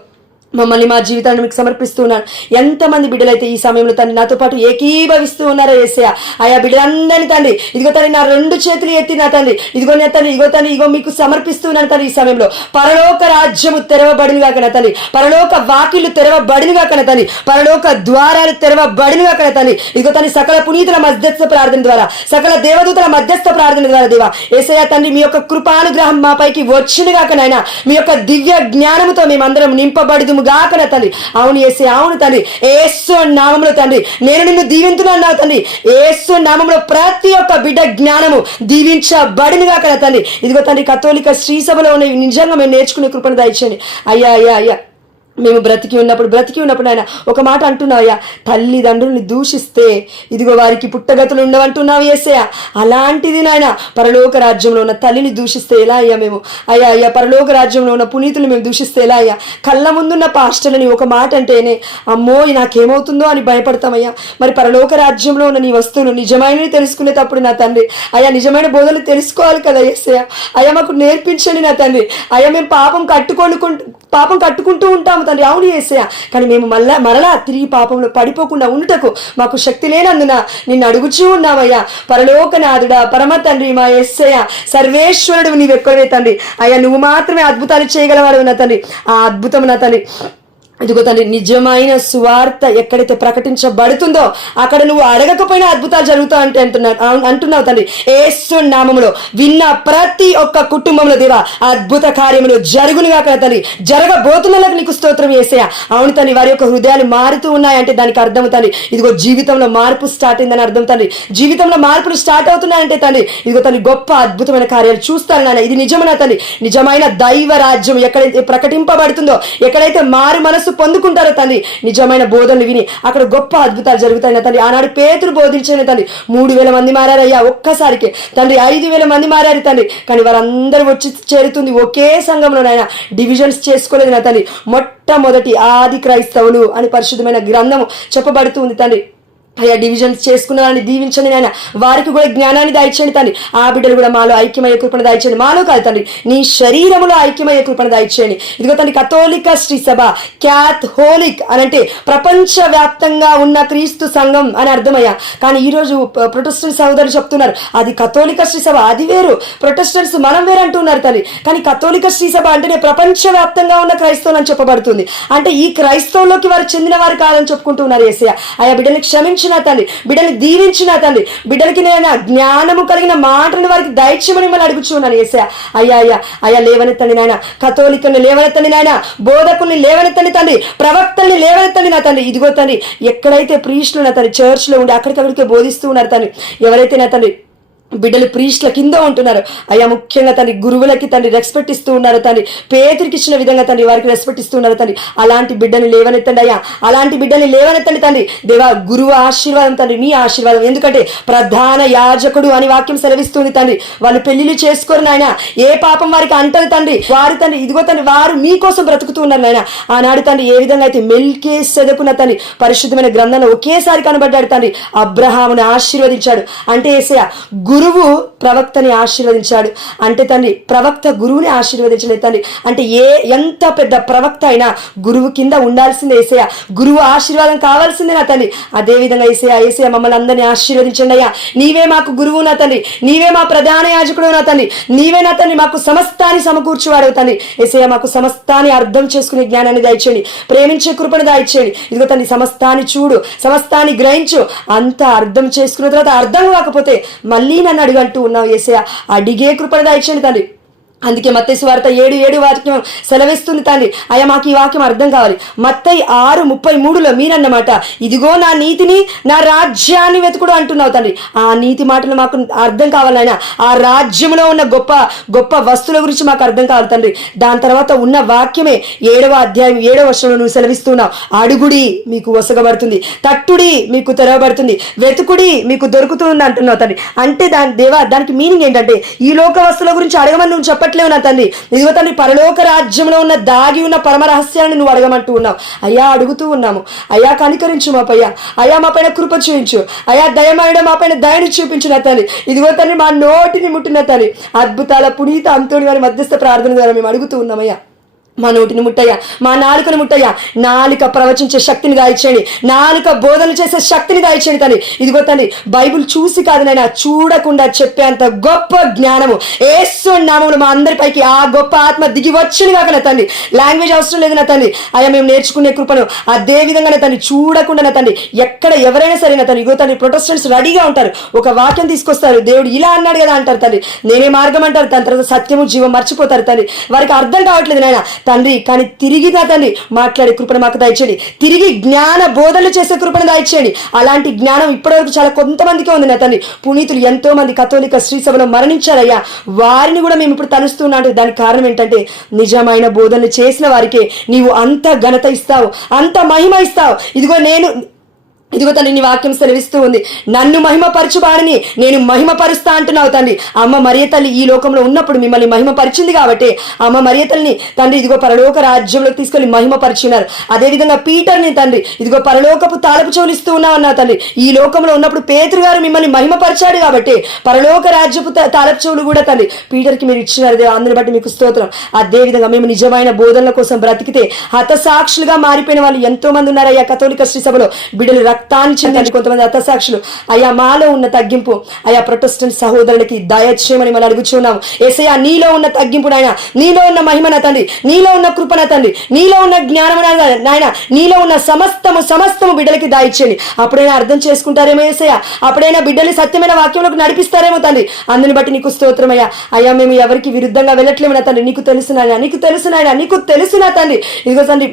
మమ్మల్ని మా జీవితాన్ని మీకు సమర్పిస్తూ ఉన్నాను. ఎంతమంది బిడ్డలైతే ఈ సమయంలో తండ్రి నాతో పాటు ఏకీభవిస్తూ ఉన్నారో యేసయ్య, ఆయా బిడ్డలందరినీ తండ్రి ఇదిగో తండ్రి నా 2 చేతులు ఎత్తి నా తండ్రి ఇదిగో నా తండ్రి ఇగో మీకు సమర్పిస్తున్నాను తండ్రి. ఈ సమయంలో పరలోక రాజ్యము తెరవబడినగా కన తండ్రి, పరలోక వాకిళ్లు తెరవబడినగా కన తండ్రి, పరలోక ద్వారాలు తెరవబడినగా కన తండ్రి. ఇదిగో తండ్రి సకల పునీతుల మధ్యస్థ ప్రార్థన ద్వారా, సకల దేవదూతల మధ్యస్థ ప్రార్థన ద్వారా దేవా యేసయ్య తండ్రి మీ యొక్క కృపానుగ్రహం మా పైకి వచ్చినగా కనైనా మీ యొక్క దివ్య జ్ఞానముతో మేమందరం నింపబడుదు గాకన తండ్రి. అవును యేసయ్య, అవును తండ్రి, యేసు నామములో తండ్రి నేను నిన్ను దీవించున్నాను తండ్రి. యేసు నామములో ప్రతి ఒక్క బిడ్డ జ్ఞానము దీవించబడినగా కన తండ్రి. ఇదిగో తండ్రి కథోలిక శ్రీ సభలో ఉన్న నిజంగా మేము నేర్చుకునే కృపను దయచేయండి అయ్యా. అయ్యా అయ్యా మేము బ్రతికి ఉన్నప్పుడు ఆయన ఒక మాట అంటున్నావయ్యా, తల్లిదండ్రుల్ని దూషిస్తే ఇదిగో వారికి పుట్టగతులు ఉండవంటున్నావు యేసయ్య. అలాంటిది నాయన పరలోక రాజ్యంలో ఉన్న తల్లిని దూషిస్తే ఎలా అయ్యా మేము? అయ్యా పరలోక రాజ్యంలో ఉన్న పునీతులు మేము దూషిస్తే ఎలా అయ్యా? కళ్ళ ముందున్న పాస్టర్లని ఒక మాట అంటేనే అమ్మో నాకేమవుతుందో అని భయపడతామయ్యా. మరి పరలోక రాజ్యంలో ఉన్న నీ వస్తువులు నిజమైనవి తెలుసుకునేటప్పుడు నా తండ్రి అయ్యా నిజమైన బోధనలు తెలుసుకోవాలి కదా యేసయ్య. అయ్యా మాకు నేర్పించండి నా తండ్రి. అయ్యా మేము పాపం కట్టుకుంటూ ఉంటాము తండ్రి. అవును యేసయ్య, కానీ మేము మరలా తిరిగి పాపంలో పడిపోకుండా ఉండుటకు మాకు శక్తి లేనందున నిన్ను అడుగుచూ ఉన్నామయ్యా. పరలోకనాథుడా, పరమ తండ్రి, మా యేసయ్య సర్వేశ్వరుడు నీవెక్కడే తండ్రి. అయ్యా నువ్వు మాత్రమే అద్భుతాలు చేయగలవాడు నా తండ్రి. ఆ అద్భుతం నా తండ్రి ఇదిగో తండ్రి నిజమైన సువార్త ఎక్కడైతే ప్రకటించబడుతుందో అక్కడ నువ్వు అడగకపోయినా అద్భుతాలు జరుగుతా అంటే అంటున్నావు తండ్రి. యేసు నామములో విన్న ప్రతి ఒక్క కుటుంబంలో దేవా అద్భుత కార్యములు జరుగునుగా కదా తండ్రి. జరగబోతున్నలకు నీకు స్తోత్రం యేసయ్య. అవును తండ్రి, వారి యొక్క హృదయాలు మారుతూ ఉన్నాయంటే దానికి అర్థం తండ్రి ఇదిగో జీవితంలో మార్పు స్టార్ట్ అయిందని అర్థం తండ్రి. జీవితంలో మార్పులు స్టార్ట్ అవుతున్నాయంటే తండ్రి ఇదిగో తండ్రి గొప్ప అద్భుతమైన కార్యాలు చూస్తాను నాన్న. ఇది నిజమైన తండ్రి, నిజమైన దైవ రాజ్యం ఎక్కడైతే ప్రకటింపబడుతుందో, ఎక్కడైతే మారు మనసు పొందుకుంటారో తండ్రి నిజమైన బోధనలు విని అక్కడ గొప్ప అద్భుతాలు జరుగుతాయి తండ్రి. ఆనాడు పేతురు బోధించిన తండ్రి 3000 మంది మారారయ్యా ఒక్కసారికి తండ్రి. 5000 మంది మారారు తండ్రి, కానీ వారందరూ వచ్చి చేరుతుంది ఒకే సంఘంలోనైనా డివిజన్స్ చేసుకోలేదు నా తండ్రి. మొట్టమొదటి ఆది క్రైస్తవులు అని పరిశుద్ధమైన గ్రంథము చెప్పబడుతుంది తండ్రి. అయ్యా డివిజన్స్ చేసుకున్నారని దీవించండి నాయన. వారికి కూడా జ్ఞానాన్ని దాయిచ్చండి తండ్రి. ఆ బిడ్డలు కూడా మాలో ఐక్యమయ్యే కృపణ దాయిచ్చండి. మాలో కాదు తండ్రి నీ శరీరములో ఐక్యమయ్యే కృపణ దాయిచ్చండి. ఇదిగో తండ్రి కథోలిక శ్రీ సభ క్యాథోలిక్ అనంటే ప్రపంచవ్యాప్తంగా ఉన్న క్రీస్తు సంఘం అని అర్థమయ్యా. కానీ ఈరోజు ప్రొటెస్టెంట్ సహోదరులు చెప్తున్నారు అది కథోలిక శ్రీ సభ, అది వేరు, ప్రొటెస్టెంట్స్ మనం వేరు అంటున్నారు తండ్రి. కానీ కథోలిక శ్రీ సభ అంటేనే ప్రపంచవ్యాప్తంగా ఉన్న క్రైస్తవులు అని చెప్పబడుతుంది. అంటే ఈ క్రైస్తవులోకి వారు చెందిన వారు కాదని చెప్పుకుంటున్నారు యేసయ్య. ఆయా బిడ్డని క్షమించి తండ్రి, బిడ్డని దీవించిన తండ్రి, బిడ్డలకి నేను జ్ఞానము కలిగిన మాటలను వారికి దయచేయమని మిమ్మల్ని అడుగుచున్నాను యేసయ్య. అయ్యా లేవనెత్తండి నాయన, కథోలికల్ని లేవనెత్తండి నాయన, బోధకుల్ని లేవనెత్తండి తండ్రి, ప్రవక్తల్ని లేవనెత్తండి నా తండ్రి. ఇదిగో తండ్రి ఎక్కడైతే ప్రీస్టులు నా తండ్రి చర్చ్ లో ఉండి అక్కడికక్కడికే బోధిస్తూ ఉన్నారు తండ్రి, ఎవరైతే నా తండ్రి బిడ్డలు ప్రీస్ట్ల కింద ఉంటున్నారు అయ్యా, ముఖ్యంగా తండ్రి గురువులకి తండ్రి రెస్పెక్ట్ ఇస్తూ ఉన్నారు తండ్రి, పేతురికి ఇచ్చిన విధంగా తండ్రి వారికి రెస్పెక్ట్ ఇస్తూ ఉన్నారు తండ్రి. అలాంటి బిడ్డని లేవనెత్తండి అయ్యా, అలాంటి బిడ్డని లేవనెత్తండి తండ్రి. దేవా గురువు ఆశీర్వాదం తండ్రి, మీ ఆశీర్వాదం. ఎందుకంటే ప్రధాన యాజకుడు అని వాక్యం సెలవిస్తుంది తండ్రి. వాళ్ళు పెళ్లిళ్ళు చేసుకోరు నాయన, ఏ పాపం వారికి అంటది తండ్రి. వారు తండ్రి ఇదిగో తండ్రి వారు మీకోసం బ్రతుకుతూ ఉన్నారు నాయన. ఆనాడు తండ్రి ఏ విధంగా అయితే మెల్కీసెదెకున తండ్రి పరిశుద్ధమైన గ్రంథంలో ఒకేసారి కనబడ్డాడు తండ్రి, అబ్రహామును ఆశీర్వదించాడు. అంటే యేసయ్య గురువు ప్రవక్తని ఆశీర్వదించాడు. అంటే తండ్రి ప్రవక్త గురువుని ఆశీర్వదించలేదు తండ్రి. అంటే ఎంత పెద్ద ప్రవక్త అయినా గురువు కింద ఉండాల్సిందే యేసయ్య, గురువు ఆశీర్వాదం కావాల్సిందే నా తండ్రి. అదే విధంగా యేసయ్య మమ్మల్ని అందరినీ ఆశీర్వదించండి అయ్యా. నీవే మాకు గురువు నా తండ్రి, నీవే మా ప్రధాన యాజకుడు నా తండ్రి, నీవే నా తండ్రి మాకు సమస్తాన్ని సమకూర్చువాడు తండ్రి. యేసయ్య మాకు సమస్తాన్ని అర్థం చేసుకునే జ్ఞానాన్ని దయచేయండి, ప్రేమించే కృపను దయచేయండి. ఇదిగో తండ్రి సమస్తాన్ని చూడు, సమస్తాన్ని గ్రహించు. అంతా అర్థం చేసుకున్న తర్వాత అర్థం కాకపోతే మళ్ళీ నన్ను అడుగంటూ ఉన్నావు యేసయ్య, అడిగే కృపను దయచేయండి తండ్రి. అందుకే మత్తయి సువార్త 7:7 వాక్యం సెలవిస్తుంది తండ్రి. అయ్యా మాకు ఈ వాక్యం అర్థం కావాలి. మత్తయి 6:33లో మీరన్నమాట ఇదిగో నా నీతిని నా రాజ్యాన్ని వెతుకుడు అంటున్నావు తండ్రి. ఆ నీతి మాటలు మాకు అర్థం కావాలైనా, ఆ రాజ్యంలో ఉన్న గొప్ప గొప్ప వస్తువుల గురించి మాకు అర్థం కావాలి తండ్రి. దాని తర్వాత ఉన్న వాక్యమే 7వ అధ్యాయం 7వ వచనంలో నువ్వు సెలవిస్తున్నావు, అడుగుడి మీకు వసగబడుతుంది, తట్టుడి మీకు తెరవబడుతుంది, వెతుకుడి మీకు దొరుకుతుంది అంటున్నావు తండ్రి. అంటే దానికి మీనింగ్ ఏంటంటే ఈ లోక వస్తువుల గురించి అడగమని నువ్వు చెప్పట్లేవు నా తండ్రి. ఇదిగో తండ్రి పరలోక రాజ్యంలో ఉన్న దాగి ఉన్న పరమ రహస్యాలను నువ్వు అడగమంటూ ఉన్నావు అయ్యా. అడుగుతూ ఉన్నాము అయ్యా, కనికరించు మా పయ్యా, అయ్యా మా పైన కృప చూపించు అయ్యా, దయమైన మా పైన దయని చూపించు నా తండ్రి. ఇదిగో తండ్రి మా నోటిని ముట్టిన తండ్రి అద్భుతాల పునీత అంతోని వారి మధ్యస్థ ప్రార్థన ద్వారా మేము అడుగుతూ ఉన్నామయ్యా. మా నోటిని ముట్టయ్యా, మా నాలుకను ముట్టయ్యా, నాలుక ప్రవచించే శక్తిని దాయిచేయండి, నాలుక బోధన చేసే శక్తిని దాయిచేయండి తండ్రి. ఇదిగో తండ్రి బైబుల్ చూసి కాదు నైనా, చూడకుండా చెప్పేంత గొప్ప జ్ఞానము యేసు నామములో మా అందరిపైకి ఆ గొప్ప ఆత్మ దిగి వచ్చింది కాక నా తండ్రి. లాంగ్వేజ్ అవసరం లేదు నా తండ్రి, అయ్యా మేము నేర్చుకునే కృపను అదే విధంగా నా తండ్రి చూడకుండా నా తండ్రి ఎక్కడ ఎవరైనా సరే నా తండ్రి. ఇగో తండ్రి ప్రొటెస్టెంట్స్ రెడీగా ఉంటారు, ఒక వాక్యం తీసుకొస్తారు, దేవుడు ఇలా అన్నాడు కదా అంటారు తండ్రి, నేనే మార్గం అంటారు, దాని తర్వాత సత్యము జీవం మర్చిపోతారు తండ్రి. వారికి అర్థం కావట్లేదు నాయన తండ్రి, కానీ తిరిగి నా తండ్రి మాట్లాడే కృపను మాకు దయచేయండి, తిరిగి జ్ఞాన బోధనలు చేసే కృపను దయచేయండి. అలాంటి జ్ఞానం ఇప్పటివరకు చాలా కొంతమందికి ఉంది నా తండ్రి. పునీతులు ఎంతో మంది కథోలిక శ్రీ సభలో మరణించారయ్యా, వారిని కూడా మేము ఇప్పుడు తలుస్తున్నా అంటే దానికి కారణం ఏంటంటే నిజమైన బోధనలు చేసిన వారికే నీవు అంత ఘనత ఇస్తావు, అంత మహిమ ఇస్తావు. ఇదిగో తండ్రి నీ వాక్యం సెలవిస్తూ ఉంది, నన్ను మహిమపరచువాడిని నేను మహిమపరుస్తా అంటున్నావు తండ్రి. అమ్మ మరియ తల్లి ఈ లోకంలో ఉన్నప్పుడు మిమ్మల్ని మహిమపరిచింది కాబట్టి అమ్మ మరియ తల్లిని తండ్రి ఇదిగో పరలోక రాజ్యంలోకి తీసుకెళ్లి మహిమపరిచినారు. అదేవిధంగా పీటర్ని తండ్రి ఇదిగో పరలోకపు తాలపు చోలిస్తూ ఉన్నావన్నా తండ్రి. ఈ లోకంలో ఉన్నప్పుడు పేతురు గారు మిమ్మల్ని మహిమపరిచాడు కాబట్టి పరలోక రాజ్యపు తాలపు చెవులు కూడా తండ్రి పీటర్కి మీరు ఇచ్చినారు దేవా, అందుని బట్టి మీకు స్తోత్రం. అదేవిధంగా మేము నిజమైన బోధనల కోసం బ్రతికితే హతసాక్షులుగా మారిపోయిన వాళ్ళు ఎంతో మంది ఉన్నారయ్యా కథోలిక శ్రీ సభలో. బిడ్డలు రక్తాన్ని చెందని కొంతమంది హతసాక్షులు అయ్యా, మాలో ఉన్న తగ్గింపు అయ్యా ప్రొటెస్టెంట్ సహోదరులకి దయచేయమని మనం అడుగుచున్నాము. యేసయ్యా నీలో ఉన్న తగ్గింపు నాయన, నీలో ఉన్న మహిమ నా తండ్రి, నీలో ఉన్న కృప నా తండ్రి, నీలో ఉన్న జ్ఞానం నాయన, నీలో ఉన్న సమస్తము బిడ్డలకి దయచేయండి. అప్పుడైనా అర్థం చేసుకుంటారేమో యేసయ్యా, అప్పుడైనా బిడ్డల్ని సత్యమైన వాక్యంలోకి నడిపిస్తారేమో తండ్రి. అందుని బట్టి నీకు స్తోత్రమయ్యా. అయ్యా మేము ఎవరికి విరుద్ధంగా వెళ్ళట్లేము నా తండ్రి, నీకు తెలుసు నాయన, నీకు తెలుసు నాయన, నీకు తెలుసు నా తండ్రి. ఇదిగో తండ్రి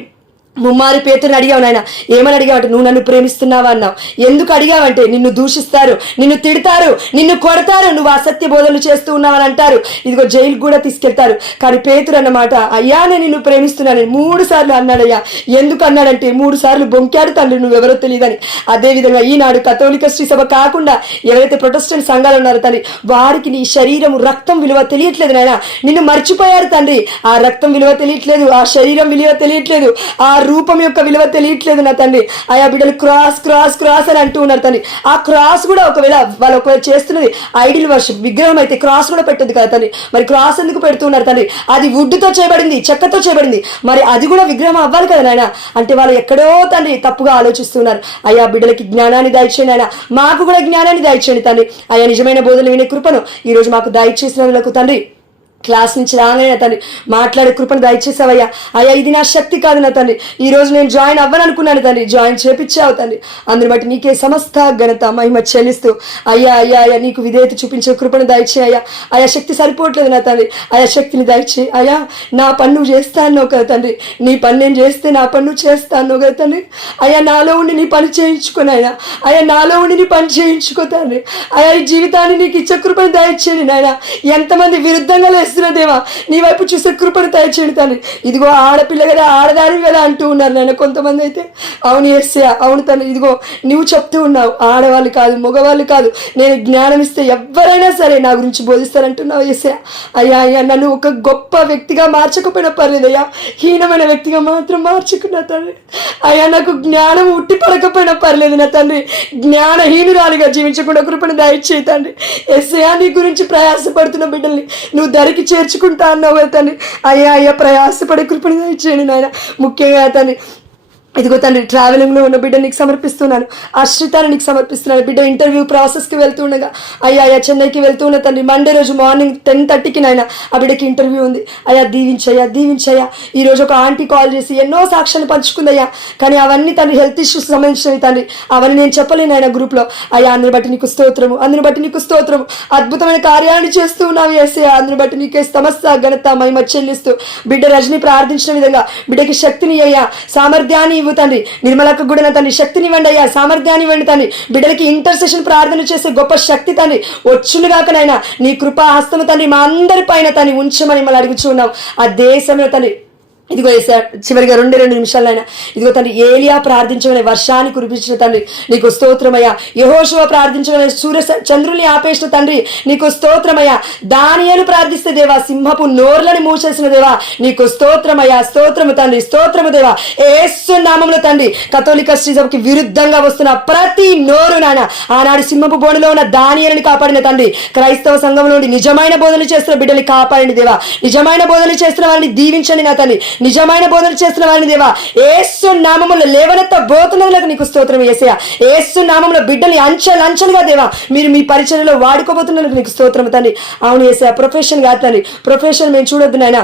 ముమ్మారి పేతురుని అడిగావు నాయన, ఏమని అడిగావంటే నువ్వు నన్ను ప్రేమిస్తున్నావా అన్నావు. ఎందుకు అడిగావంటే నిన్ను దూషిస్తారు, నిన్ను తిడతారు, నిన్ను కొడతారు, నువ్వు అసత్య బోధనలు చేస్తూ ఉన్నావని అంటారు, ఇదిగో జైలుకు కూడా తీసుకెళ్తారు. కానీ పేతురు అన్నమాట అయ్యా నేను నిన్ను ప్రేమిస్తున్నాను 3 సార్లు అన్నాడయ్యా. ఎందుకు అన్నాడంటే 3 సార్లు బొంకాడు తండ్రి నువ్వెవరో తెలియదని. అదేవిధంగా ఈనాడు కథోలిక శ్రీ సభ కాకుండా ఎవరైతే ప్రొటెస్టెంట్ సంఘాలు ఉన్నారో తండ్రి వారికి నీ శరీరం రక్తం విలువ తెలియట్లేదు నాయన, నిన్ను మర్చిపోయారు తండ్రి. ఆ రక్తం విలువ తెలియట్లేదు, ఆ శరీరం విలువ తెలియట్లేదు, ఆ రూపం యొక్క విలువ తెలియట్లేదు నా తండ్రి. ఆయా బిడ్డలు క్రాస్ క్రాస్ క్రాస్ అని అంటూ ఉన్నారు తండ్రి. ఆ క్రాస్ కూడా ఒకవేళ వాళ్ళు చేస్తున్నది ఐడిల్ వర్షిప్, విగ్రహం అయితే క్రాస్ కూడా పెట్టదు కదా తండ్రి. మరి క్రాస్ ఎందుకు పెడుతున్నారు తండ్రి? అది వుడ్తో చేయబడింది, చెక్కతో చేయబడింది, మరి అది కూడా విగ్రహం అవ్వాలి కదా నాయన. అంటే వాళ్ళు ఎక్కడో తండ్రి తప్పుగా ఆలోచిస్తున్నారు. అయ్యా బిడ్డలకి జ్ఞానాన్ని దయచేయండి ఆయన, మాకు కూడా జ్ఞానాన్ని దయచేయండి తండ్రి. అయ్యా నిజమైన బోధనలు వినే కృపను ఈ రోజు మాకు దయచేసినందుకు తండ్రి, క్లాస్ నుంచి రాగానే తండ్రి మాట్లాడే కృపను దయచేసావయ్యా. అయ్యా ఇది నా శక్తి కాదు నా తండ్రి, ఈ రోజు నేను జాయిన్ అవ్వననుకున్నాను తండ్రి, జాయిన్ చేపించావు తండ్రి. అందుని బట్టి నీకే సమస్త ఘనత మహిమ చెల్లిస్తూ అయ్యా అయ్యా అయ్యా నీకు విధేయత చూపించే కృపను దయచేయ్యా. అయ్యా శక్తి సరిపోవట్లేదు నా తండ్రి, అయ్యా శక్తిని దయచే. అయ్యా నా పన్ను చేస్తాను కదా తండ్రి, నీ పని నేను చేస్తే నా పన్ను చేస్తాను కదా తండ్రి. అయ్యా నాలో ఉండి నీ పని చేయించుకొని అయ్యా, అయ్యా నాలో ఉండి నీ పని చేయించుకో తండ్రి. అయ్యా ఈ జీవితాన్ని నీకు ఇచ్చే కృపను దయచేయండి నాయన. ఎంతమంది విరుద్ధంగా దేవా నీ వైపు చూసే కృపను దయచేయండి తండ్రి. ఇదిగో ఆడపిల్ల కదా, ఆడదాని కదా అంటూ ఉన్నారు నాయన కొంతమంది అయితే. అవును యేసయ్యా, అవును తండ్రి, ఇదిగో నువ్వు చెప్తూ ఉన్నావు ఆడవాళ్ళు కాదు మగవాళ్ళు కాదు, నేను జ్ఞానం ఇస్తే ఎవరైనా సరే నా గురించి బోధిస్తారంటున్నావు యేసయ్యా. అయ్యా అయ్యా నన్ను ఒక గొప్ప వ్యక్తిగా మార్చకపోయినా పర్లేదయ్యా, హీనమైన వ్యక్తిగా మాత్రం మార్చుకున్నా తండ్రి. అయ్యా నాకు జ్ఞానం ఉట్టి పడకపోయినా పర్లేదు నా తండ్రి, జ్ఞానహీనురాలిగా జీవించకుండా కృపను దయచేయి తండ్రి. యేసయ్యా నీ గురించి ప్రయాసపడుతున్న బిడ్డల్ని నువ్వు దరికి చేర్చుకుంటా అన్నావు కదా తండ్రి. అయ్యా అయ్యా ప్రయాసపడే కృపను దయచేయండి నాయన. ముఖ్యంగా తండ్రి ఇదిగో తండ్రి ట్రావెలింగ్లో ఉన్న బిడ్డ నీకు సమర్పిస్తున్నాను, అశ్రితాన్ని నీకు సమర్పిస్తున్నాను. బిడ్డ ఇంటర్వ్యూ ప్రాసెస్కి వెళ్తుండగా అయ్యా అయ్యా చెన్నైకి వెళ్తున్న తండ్రి మండే రోజు మార్నింగ్ 10:30కి నాయన ఆ బిడ్డకి ఇంటర్వ్యూ ఉంది. అయ్యా దీవించయ్యా. ఈరోజు ఒక ఆంటీ కాల్ చేసి ఎన్నో సాక్ష్యాలు పంచుకుందయ్యా, కానీ అవన్నీ తండ్రి హెల్త్ ఇష్యూస్ సంబంధించినవి తండ్రి, అవన్నీ నేను చెప్పలేను ఆయన గ్రూప్లో. అయ్యా అందుని బట్టి నీకు స్తోత్రము, అద్భుతమైన కార్యాన్ని చేస్తూ ఉన్నావు యేసయ్యా. అందుని బట్టి నీకే సమస్త ఘనత మహిమ చెల్లిస్తూ బిడ్డ రజని ప్రార్థించిన విధంగా బిడ్డకి శక్తిని అయ్యా, సామర్థ్యాన్ని తండ్రి, నిర్మలకు కూడా తండ్రి శక్తిని ఇవ్వండి అయ్యా, సామర్థ్యాన్ని ఇవ్వండి తండ్రి. బిడ్డలకి ఇంటర్సెషన్ ప్రార్థన చేసే గొప్ప శక్తి తండ్రి వచ్చునుగాకనైనా నీ కృపా హస్తము తండ్రి మా అందరి పైన తండ్రి ఉంచమని మిమ్మల్ని అడుగుచున్నాం. ఆ దేశంలో తండ్రి ఇదిగో చివరిగా 2 నిమిషాలైనా ఇదిగో తండ్రి ఏలియా ప్రార్థించమని వర్షాన్ని కురిపించిన తండ్రి నీకు స్తోత్రమయ్యా. యెహోషువ ప్రార్థించమని సూర్య చంద్రుల్ని ఆపేసిన తండ్రి నీకు స్తోత్రమయ్యా. దానియేలు ప్రార్థిస్తే దేవా సింహపు నోర్లని మూసేసిన దేవా నీకు స్తోత్రమయ్యా. స్తోత్రము తండ్రి, స్తోత్రము దేవా. యేసు నామములో తండ్రి కథోలిక శ్రీసభకి విరుద్ధంగా వస్తున్న ప్రతి నోరు నాయన ఆనాడు సింహపు బోనులో ఉన్న దానియేలుని కాపాడిన తండ్రి, క్రైస్తవ సంఘంలో నిజమైన బోధనలు చేస్తున్న బిడ్డని కాపాడండి దేవా. నిజమైన బోధనలు చేస్తున్న వారిని దీవించండి నా తండ్రి. నిజమైన బోధన చేస్తున్న వారిని దేవా యేసు నామములో లేవనెత్తబోతున్నందుకు నీకు స్తోత్రం యేసయ్యా. యేసు నామములో బిడ్డని అంచెలుగా దేవా మీరు మీ పరిచర్యలో వాడుకోబోతున్నందుకు నీకు స్తోత్రం తండ్రి. అవును యేసయ్యా, ప్రొఫెషన్ కాదు తండ్రి, ప్రొఫెషన్ మేము చూడొద్దు నాయన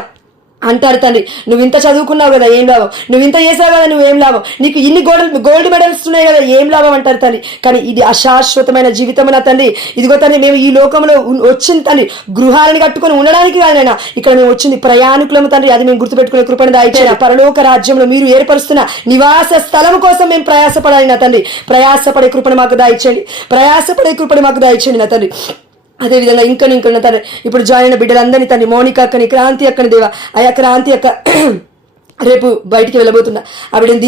అంటారు తండ్రి. నువ్వు ఇంత చదువుకున్నావు కదా ఏం లాభం, నువ్వు ఇంత చేసావు కదా నువ్వేం లాభం, నీకు ఇన్ని గోల్డ్ మెడల్స్ ఉన్నాయి కదా ఏం లాభం అంటారు తండ్రి. కానీ ఇది అశాశ్వతమైన జీవితం నా తండ్రి. ఇదిగో తండ్రి మేము ఈ లోకంలో వచ్చింది తండ్రి గృహాలను కట్టుకొని ఉండడానికి కాదైనా, ఇక్కడ మేము వచ్చింది ప్రయాణికులము తండ్రి. అది మేము గుర్తుపెట్టుకునే కృపను దాయిచ్చిన పరలోక రాజ్యంలో మీరు ఏర్పరుస్తున్న నివాస స్థలం కోసం మేము ప్రయాసపడాలి నా తండ్రి. ప్రయాసపడే కృపను మాకు దాయిచ్చండి, ప్రయాసపడే కృపను మాకు దాయిచ్చండి నా తండ్రి. అదేవిధంగా ఇంకా తండ్రి ఇప్పుడు జాయిన్ అయిన బిడ్డలందరినీ తండ్రి, మౌనిక అక్కని, క్రాంతి అక్కని దేవా, అయ్యా క్రాంతి అక్క రేపు బయటికి వెళ్ళబోతున్నా, ఆవిడని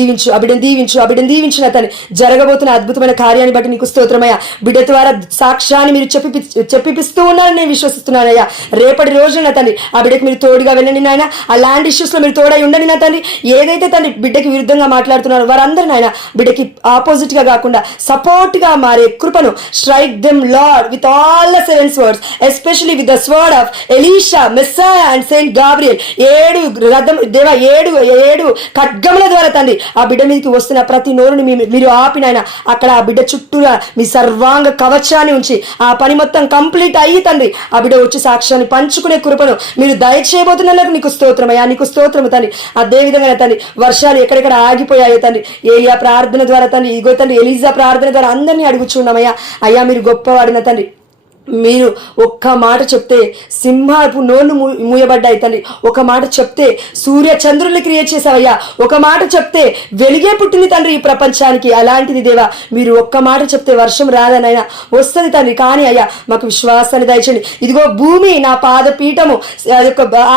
దీవించు నా తను జరగబోతున్న అద్భుతమైన కార్యాన్ని బట్టి నీకు స్తోత్రమయ్యా. బిడ్డ ద్వారా సాక్ష్యాన్ని మీరు చెప్పిపిస్తూ ఉన్నారని నేను విశ్వసిస్తున్నానయ్యా. రేపటి రోజున తండ్రి ఆ బిడ్డకి మీరు తోడుగా వెళ్ళండి నాయన. ఆ ల్యాండ్ ఇష్యూస్ లో మీరు తోడై ఉండండి నా తండ్రి. ఏదైతే తండ్రి బిడ్డకి విరుద్ధంగా మాట్లాడుతున్నారో వారందరూ నాయన బిడ్డకి ఆపోజిట్ గా కాకుండా సపోర్ట్ గా మారే కృపను strike them lord with all the 7 swords, especially with the sword of Elisha, మెస్సాయా and Saint Gabriel. 7 ఖడ్గముల ద్వారా తండ్రి ఆ బిడ్డ మీదకి వస్తున్న ప్రతి నోరుని మీరు ఆపినాయన. అక్కడ ఆ బిడ్డ చుట్టూరా మీ సర్వాంగ కవచాన్ని ఉంచి ఆ పని మొత్తం కంప్లీట్ అయ్యి తండ్రి ఆ బిడ్డ వచ్చి సాక్ష్యాన్ని పంచుకునే కృపను మీరు దయచేయబోతున్నందుకు నీకు స్తోత్రమయ్యా, నీకు స్తోత్రము తండ్రి. అదేవిధంగా తండ్రి వర్షాలు ఎక్కడెక్కడ ఆగిపోయాయో తండ్రి ఏలియా ప్రార్థన ద్వారా తండ్రి, ఇగో తండ్రి ఎలీజా ప్రార్థన ద్వారా అందరినీ అడుగుచున్నామయ్యా. అయ్యా మీరు గొప్పవాడిన తండ్రి. మీరు ఒక్క మాట చెప్తే సింహాపు నోళ్ళు మూయబడ్డాయి తండ్రి. ఒక మాట చెప్తే సూర్య చంద్రుల్ని క్రియేట్ చేసావయ్యా. ఒక మాట చెప్తే వెలిగే పుట్టింది తండ్రి ఈ ప్రపంచానికి. అలాంటిది దేవా మీరు ఒక్క మాట చెప్తే వర్షం రాదనైనా వస్తుంది తండ్రి. కానీ అయ్యా మాకు విశ్వాసాన్ని దయచండి. ఇదిగో భూమి నా పాదపీఠము,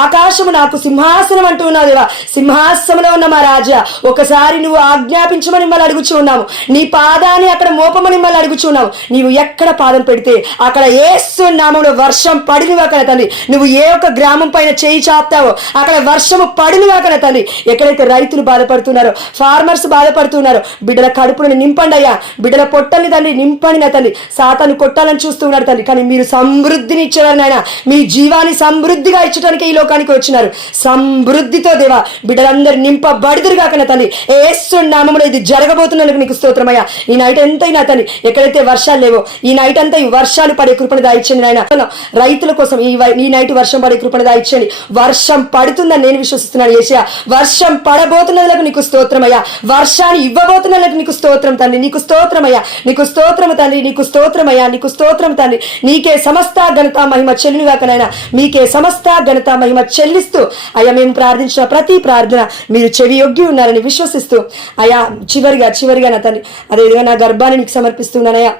ఆకాశము నాకు సింహాసనం అంటూ ఉన్నావు దేవా. సింహాసనంలో ఉన్న మా రాజా ఒకసారి నువ్వు ఆజ్ఞాపించమని మిమ్మల్ని అడుగుచూ ఉన్నాము. నీ పాదాన్ని అక్కడ మోపమని మిమ్మల్ని అడుగుచూ ఉన్నాము. నీవు ఎక్కడ పాదం పెడితే అక్కడ యేసు నామములో వర్షం పడినవాకన తండ్రి. నువ్వు ఏ ఒక్క గ్రామం పైన చేయి చాపుతావో అక్కడ వర్షము పడినవాకన తండ్రి. ఎక్కడైతే రైతులు బాధపడుతున్నారో, ఫార్మర్స్ బాధపడుతున్నారో బిడ్డల కడుపులను నింపండి అయ్యా. బిడ్డల పొట్టల్ని తండ్రి నింపండి నా తండ్రి. సాతాను కొట్టాలని చూస్తున్నాడు తండ్రి, కానీ మీరు సమృద్ధిని ఇచ్చేవారు నాయన. మీ జీవాన్ని సమృద్ధిగా ఇచ్చడానికి ఈ లోకానికి వచ్చినారు. సమృద్ధితో దేవా బిడ్డలందరూ నింపబడిదురు కాకన తండ్రి. యేసు నామములో ఇది జరగబోతున్నందుకు నీకు స్తోత్రమయ్యా. ఈ నైట్ ఎంతైనా తండ్రి ఎక్కడైతే వర్షాలు లేవో ఈ నైట్ అంతా ఈ వర్షాలు పడే కృపణ దాయిచ్చండి నాయన. రైతుల కోసం ఈ నైట్ వర్షం పడే కృపణ దాయిచ్చండి. వర్షం పడుతుందని నేను విశ్వసిస్తున్నాను యేసయ్యా. వర్షం పడబోతున్నలకు నీకు స్తోత్రమయ్యా. వర్షాన్ని ఇవ్వబోతున్నలకు నీకు స్తోత్రం తండ్రి. నీకు స్తోత్రమయ్యా, నీకు స్తోత్రము తండ్రి, నీకు స్తోత్రమయ్యా, నీకు స్తోత్రం తండ్రి. నీకే సమస్త ఘనత మహిమ చెల్లినగాకనైనా మీకే సమస్త ఘనత మహిమ చెల్లిస్తూ అయ్యా మేము ప్రార్థించిన ప్రతి ప్రార్థన మీరు చెవి యొగ్గి ఉన్నారని విశ్వసిస్తూ అయ్యా చివరిగా నా తండ్రి అదేవిధంగా నా గర్భాన్ని నీకు సమర్పిస్తున్నానయ్యా.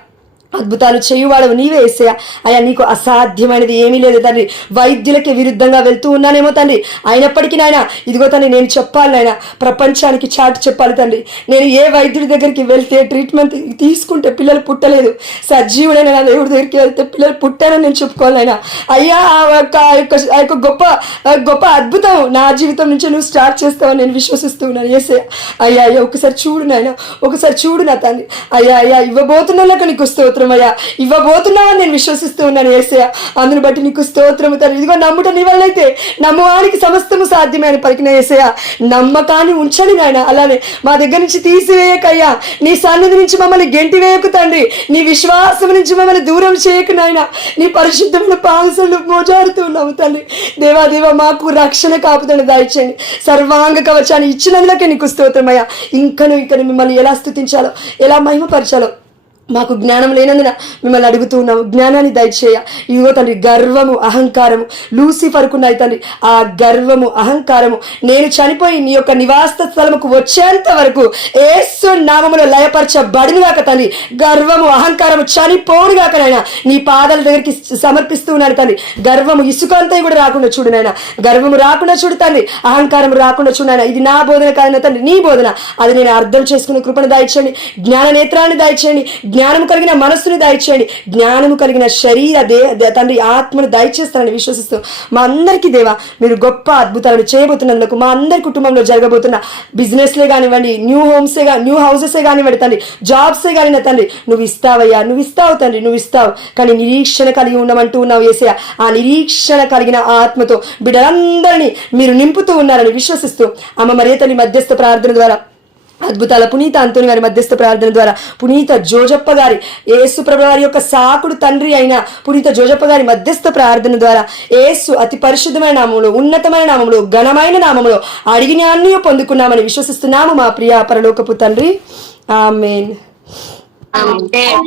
అద్భుతాలు చేయువాడవు నీవే యేసయ్యా. అయ్యా నీకు అసాధ్యమైనది ఏమీ లేదు తండ్రి. వైద్యులకి విరుద్ధంగా వెళ్తూ ఉన్నానేమో తండ్రి, అయినప్పటికీ నాయన ఇదిగో తండ్రి నేను చెప్పాలి నాయన, ప్రపంచానికి చాటు చెప్పాలి తండ్రి. నేను ఏ వైద్యుడి దగ్గరికి వెళ్తే ట్రీట్మెంట్ తీసుకుంటే పిల్లలు పుట్టలేదు, సజీవుడైన నా దేవుడి దగ్గరికి వెళ్తే పిల్లలు పుట్టారని నేను చెప్పుకోవాలి నాయన. అయ్యా ఆ యొక్క గొప్ప అద్భుతం నా జీవితం నుంచి నువ్వు స్టార్ట్ చేస్తావని నేను విశ్వసిస్తూ ఉన్నాను యేసయ్యా. అయ్యా ఒకసారి చూడు నాయన, ఒకసారి చూడు నా తండ్రి. అయ్యా ఇవ్వబోతున్నా నీకు స్తోత్రం అయ్యా, ఇవ్వబోతున్నావని నేను విశ్వసిస్తూ ఉన్నాను యేసయ్యా. అందుని బట్టి నీకు స్తోత్రము తండ్రి. ఇదిగో నమ్ముట నీ వల్ల అయితే నమ్మవానికి సమస్తము సాధ్యమే అని పలికిన యేసయ్యా. నమ్మకాన్ని ఉంచండి నాయన. అలానే మా దగ్గర నుంచి తీసివేయకయ్యా. నీ సన్నిధి నుంచి మమ్మల్ని గెంటి వేయకు తండ్రి. నీ విశ్వాసం నుంచి మమ్మల్ని దూరం చేయకు నాయన. నీ పరిశుద్ధమైన పాదములు మోజారుతూ ఉన్నాము తండ్రి. దేవా మాకు రక్షణ కాపుదలను దాయిచ్చండి. సర్వాంగ కవచాన్ని ఇచ్చినందుకే నీకు స్తోత్రమయ్యా. ఇంకను మిమ్మల్ని ఎలా స్తుతించాలో, ఎలా మహిమపరచాలో మాకు జ్ఞానం లేనందున మిమ్మల్ని అడుగుతూ ఉన్నాము. జ్ఞానాన్ని దయచేయ. ఇదిగో తండ్రి గర్వము అహంకారము లూసిఫర్కున్నాయి తండ్రి. ఆ గర్వము అహంకారము నేను చనిపోయి నీ యొక్క నివాస స్థలముకు వచ్చేంత వరకు యేసు నామములో లయపరచబడినగాక తండ్రి. గర్వము అహంకారము చనిపోనుగాక నాయన. నీ పాదాల దగ్గరికి సమర్పిస్తూ ఉన్నాను తండ్రి. గర్వము ఇసుక అంతా కూడా రాకుండా చూడు నాయన. గర్వము రాకుండా చూడు తండ్రి. అహంకారం రాకుండా చూడు నాయన. ఇది నా బోధన కాదు తండ్రి, నీ బోధన. అది నేను అర్థం చేసుకునే కృపను దాయిచ్చండి. జ్ఞాన నేత్రాన్ని దాయిచ్చండి. జ్ఞానము కలిగిన మనస్సును దయచేయండి, జ్ఞానము కలిగిన శరీర తండ్రి ఆత్మను దయచేస్తారని విశ్వసిస్తూ మా అందరికీ దేవా మీరు గొప్ప అద్భుతాలను చేయబోతున్నందుకు, మా అందరి కుటుంబంలో జరగబోతున్న బిజినెస్లే కానివ్వండి, న్యూ హౌసెసే కానివ్వండి తండ్రి, జాబ్సే కానివ్వండి తండ్రి, నువ్వు ఇస్తావయ్యా, నువ్వు ఇస్తావు తండ్రి, నువ్వు ఇస్తావు. కానీ నిరీక్షణ కలిగి ఉండమంటూ ఉన్నావు యేసయ్య. ఆ నిరీక్షణ కలిగిన ఆత్మతో బిడ్డలందరినీ మీరు నింపుతూ ఉన్నారని విశ్వసిస్తూ అమ్మ మరియ తల్లి మధ్యస్థ ప్రార్థన ద్వారా, అద్భుతాల పునీత అంతోని గారి మధ్యస్థ ప్రార్థన ద్వారా, పునీత జోజప్ప గారి యేసు ప్రభు వారి యొక్క సాకుడు తండ్రి అయిన పునీత జోజప్ప గారి మధ్యస్థ ప్రార్థన ద్వారా యేసు అతి పరిశుద్ధమైన నామములో, ఉన్నతమైన నామములో, ఘనమైన నామములో అడిగిన అన్నీ పొందుకున్నామని విశ్వసిస్తున్నాము మా ప్రియ పరలోకపు తండ్రి. ఆమేన్. ఆమేన్.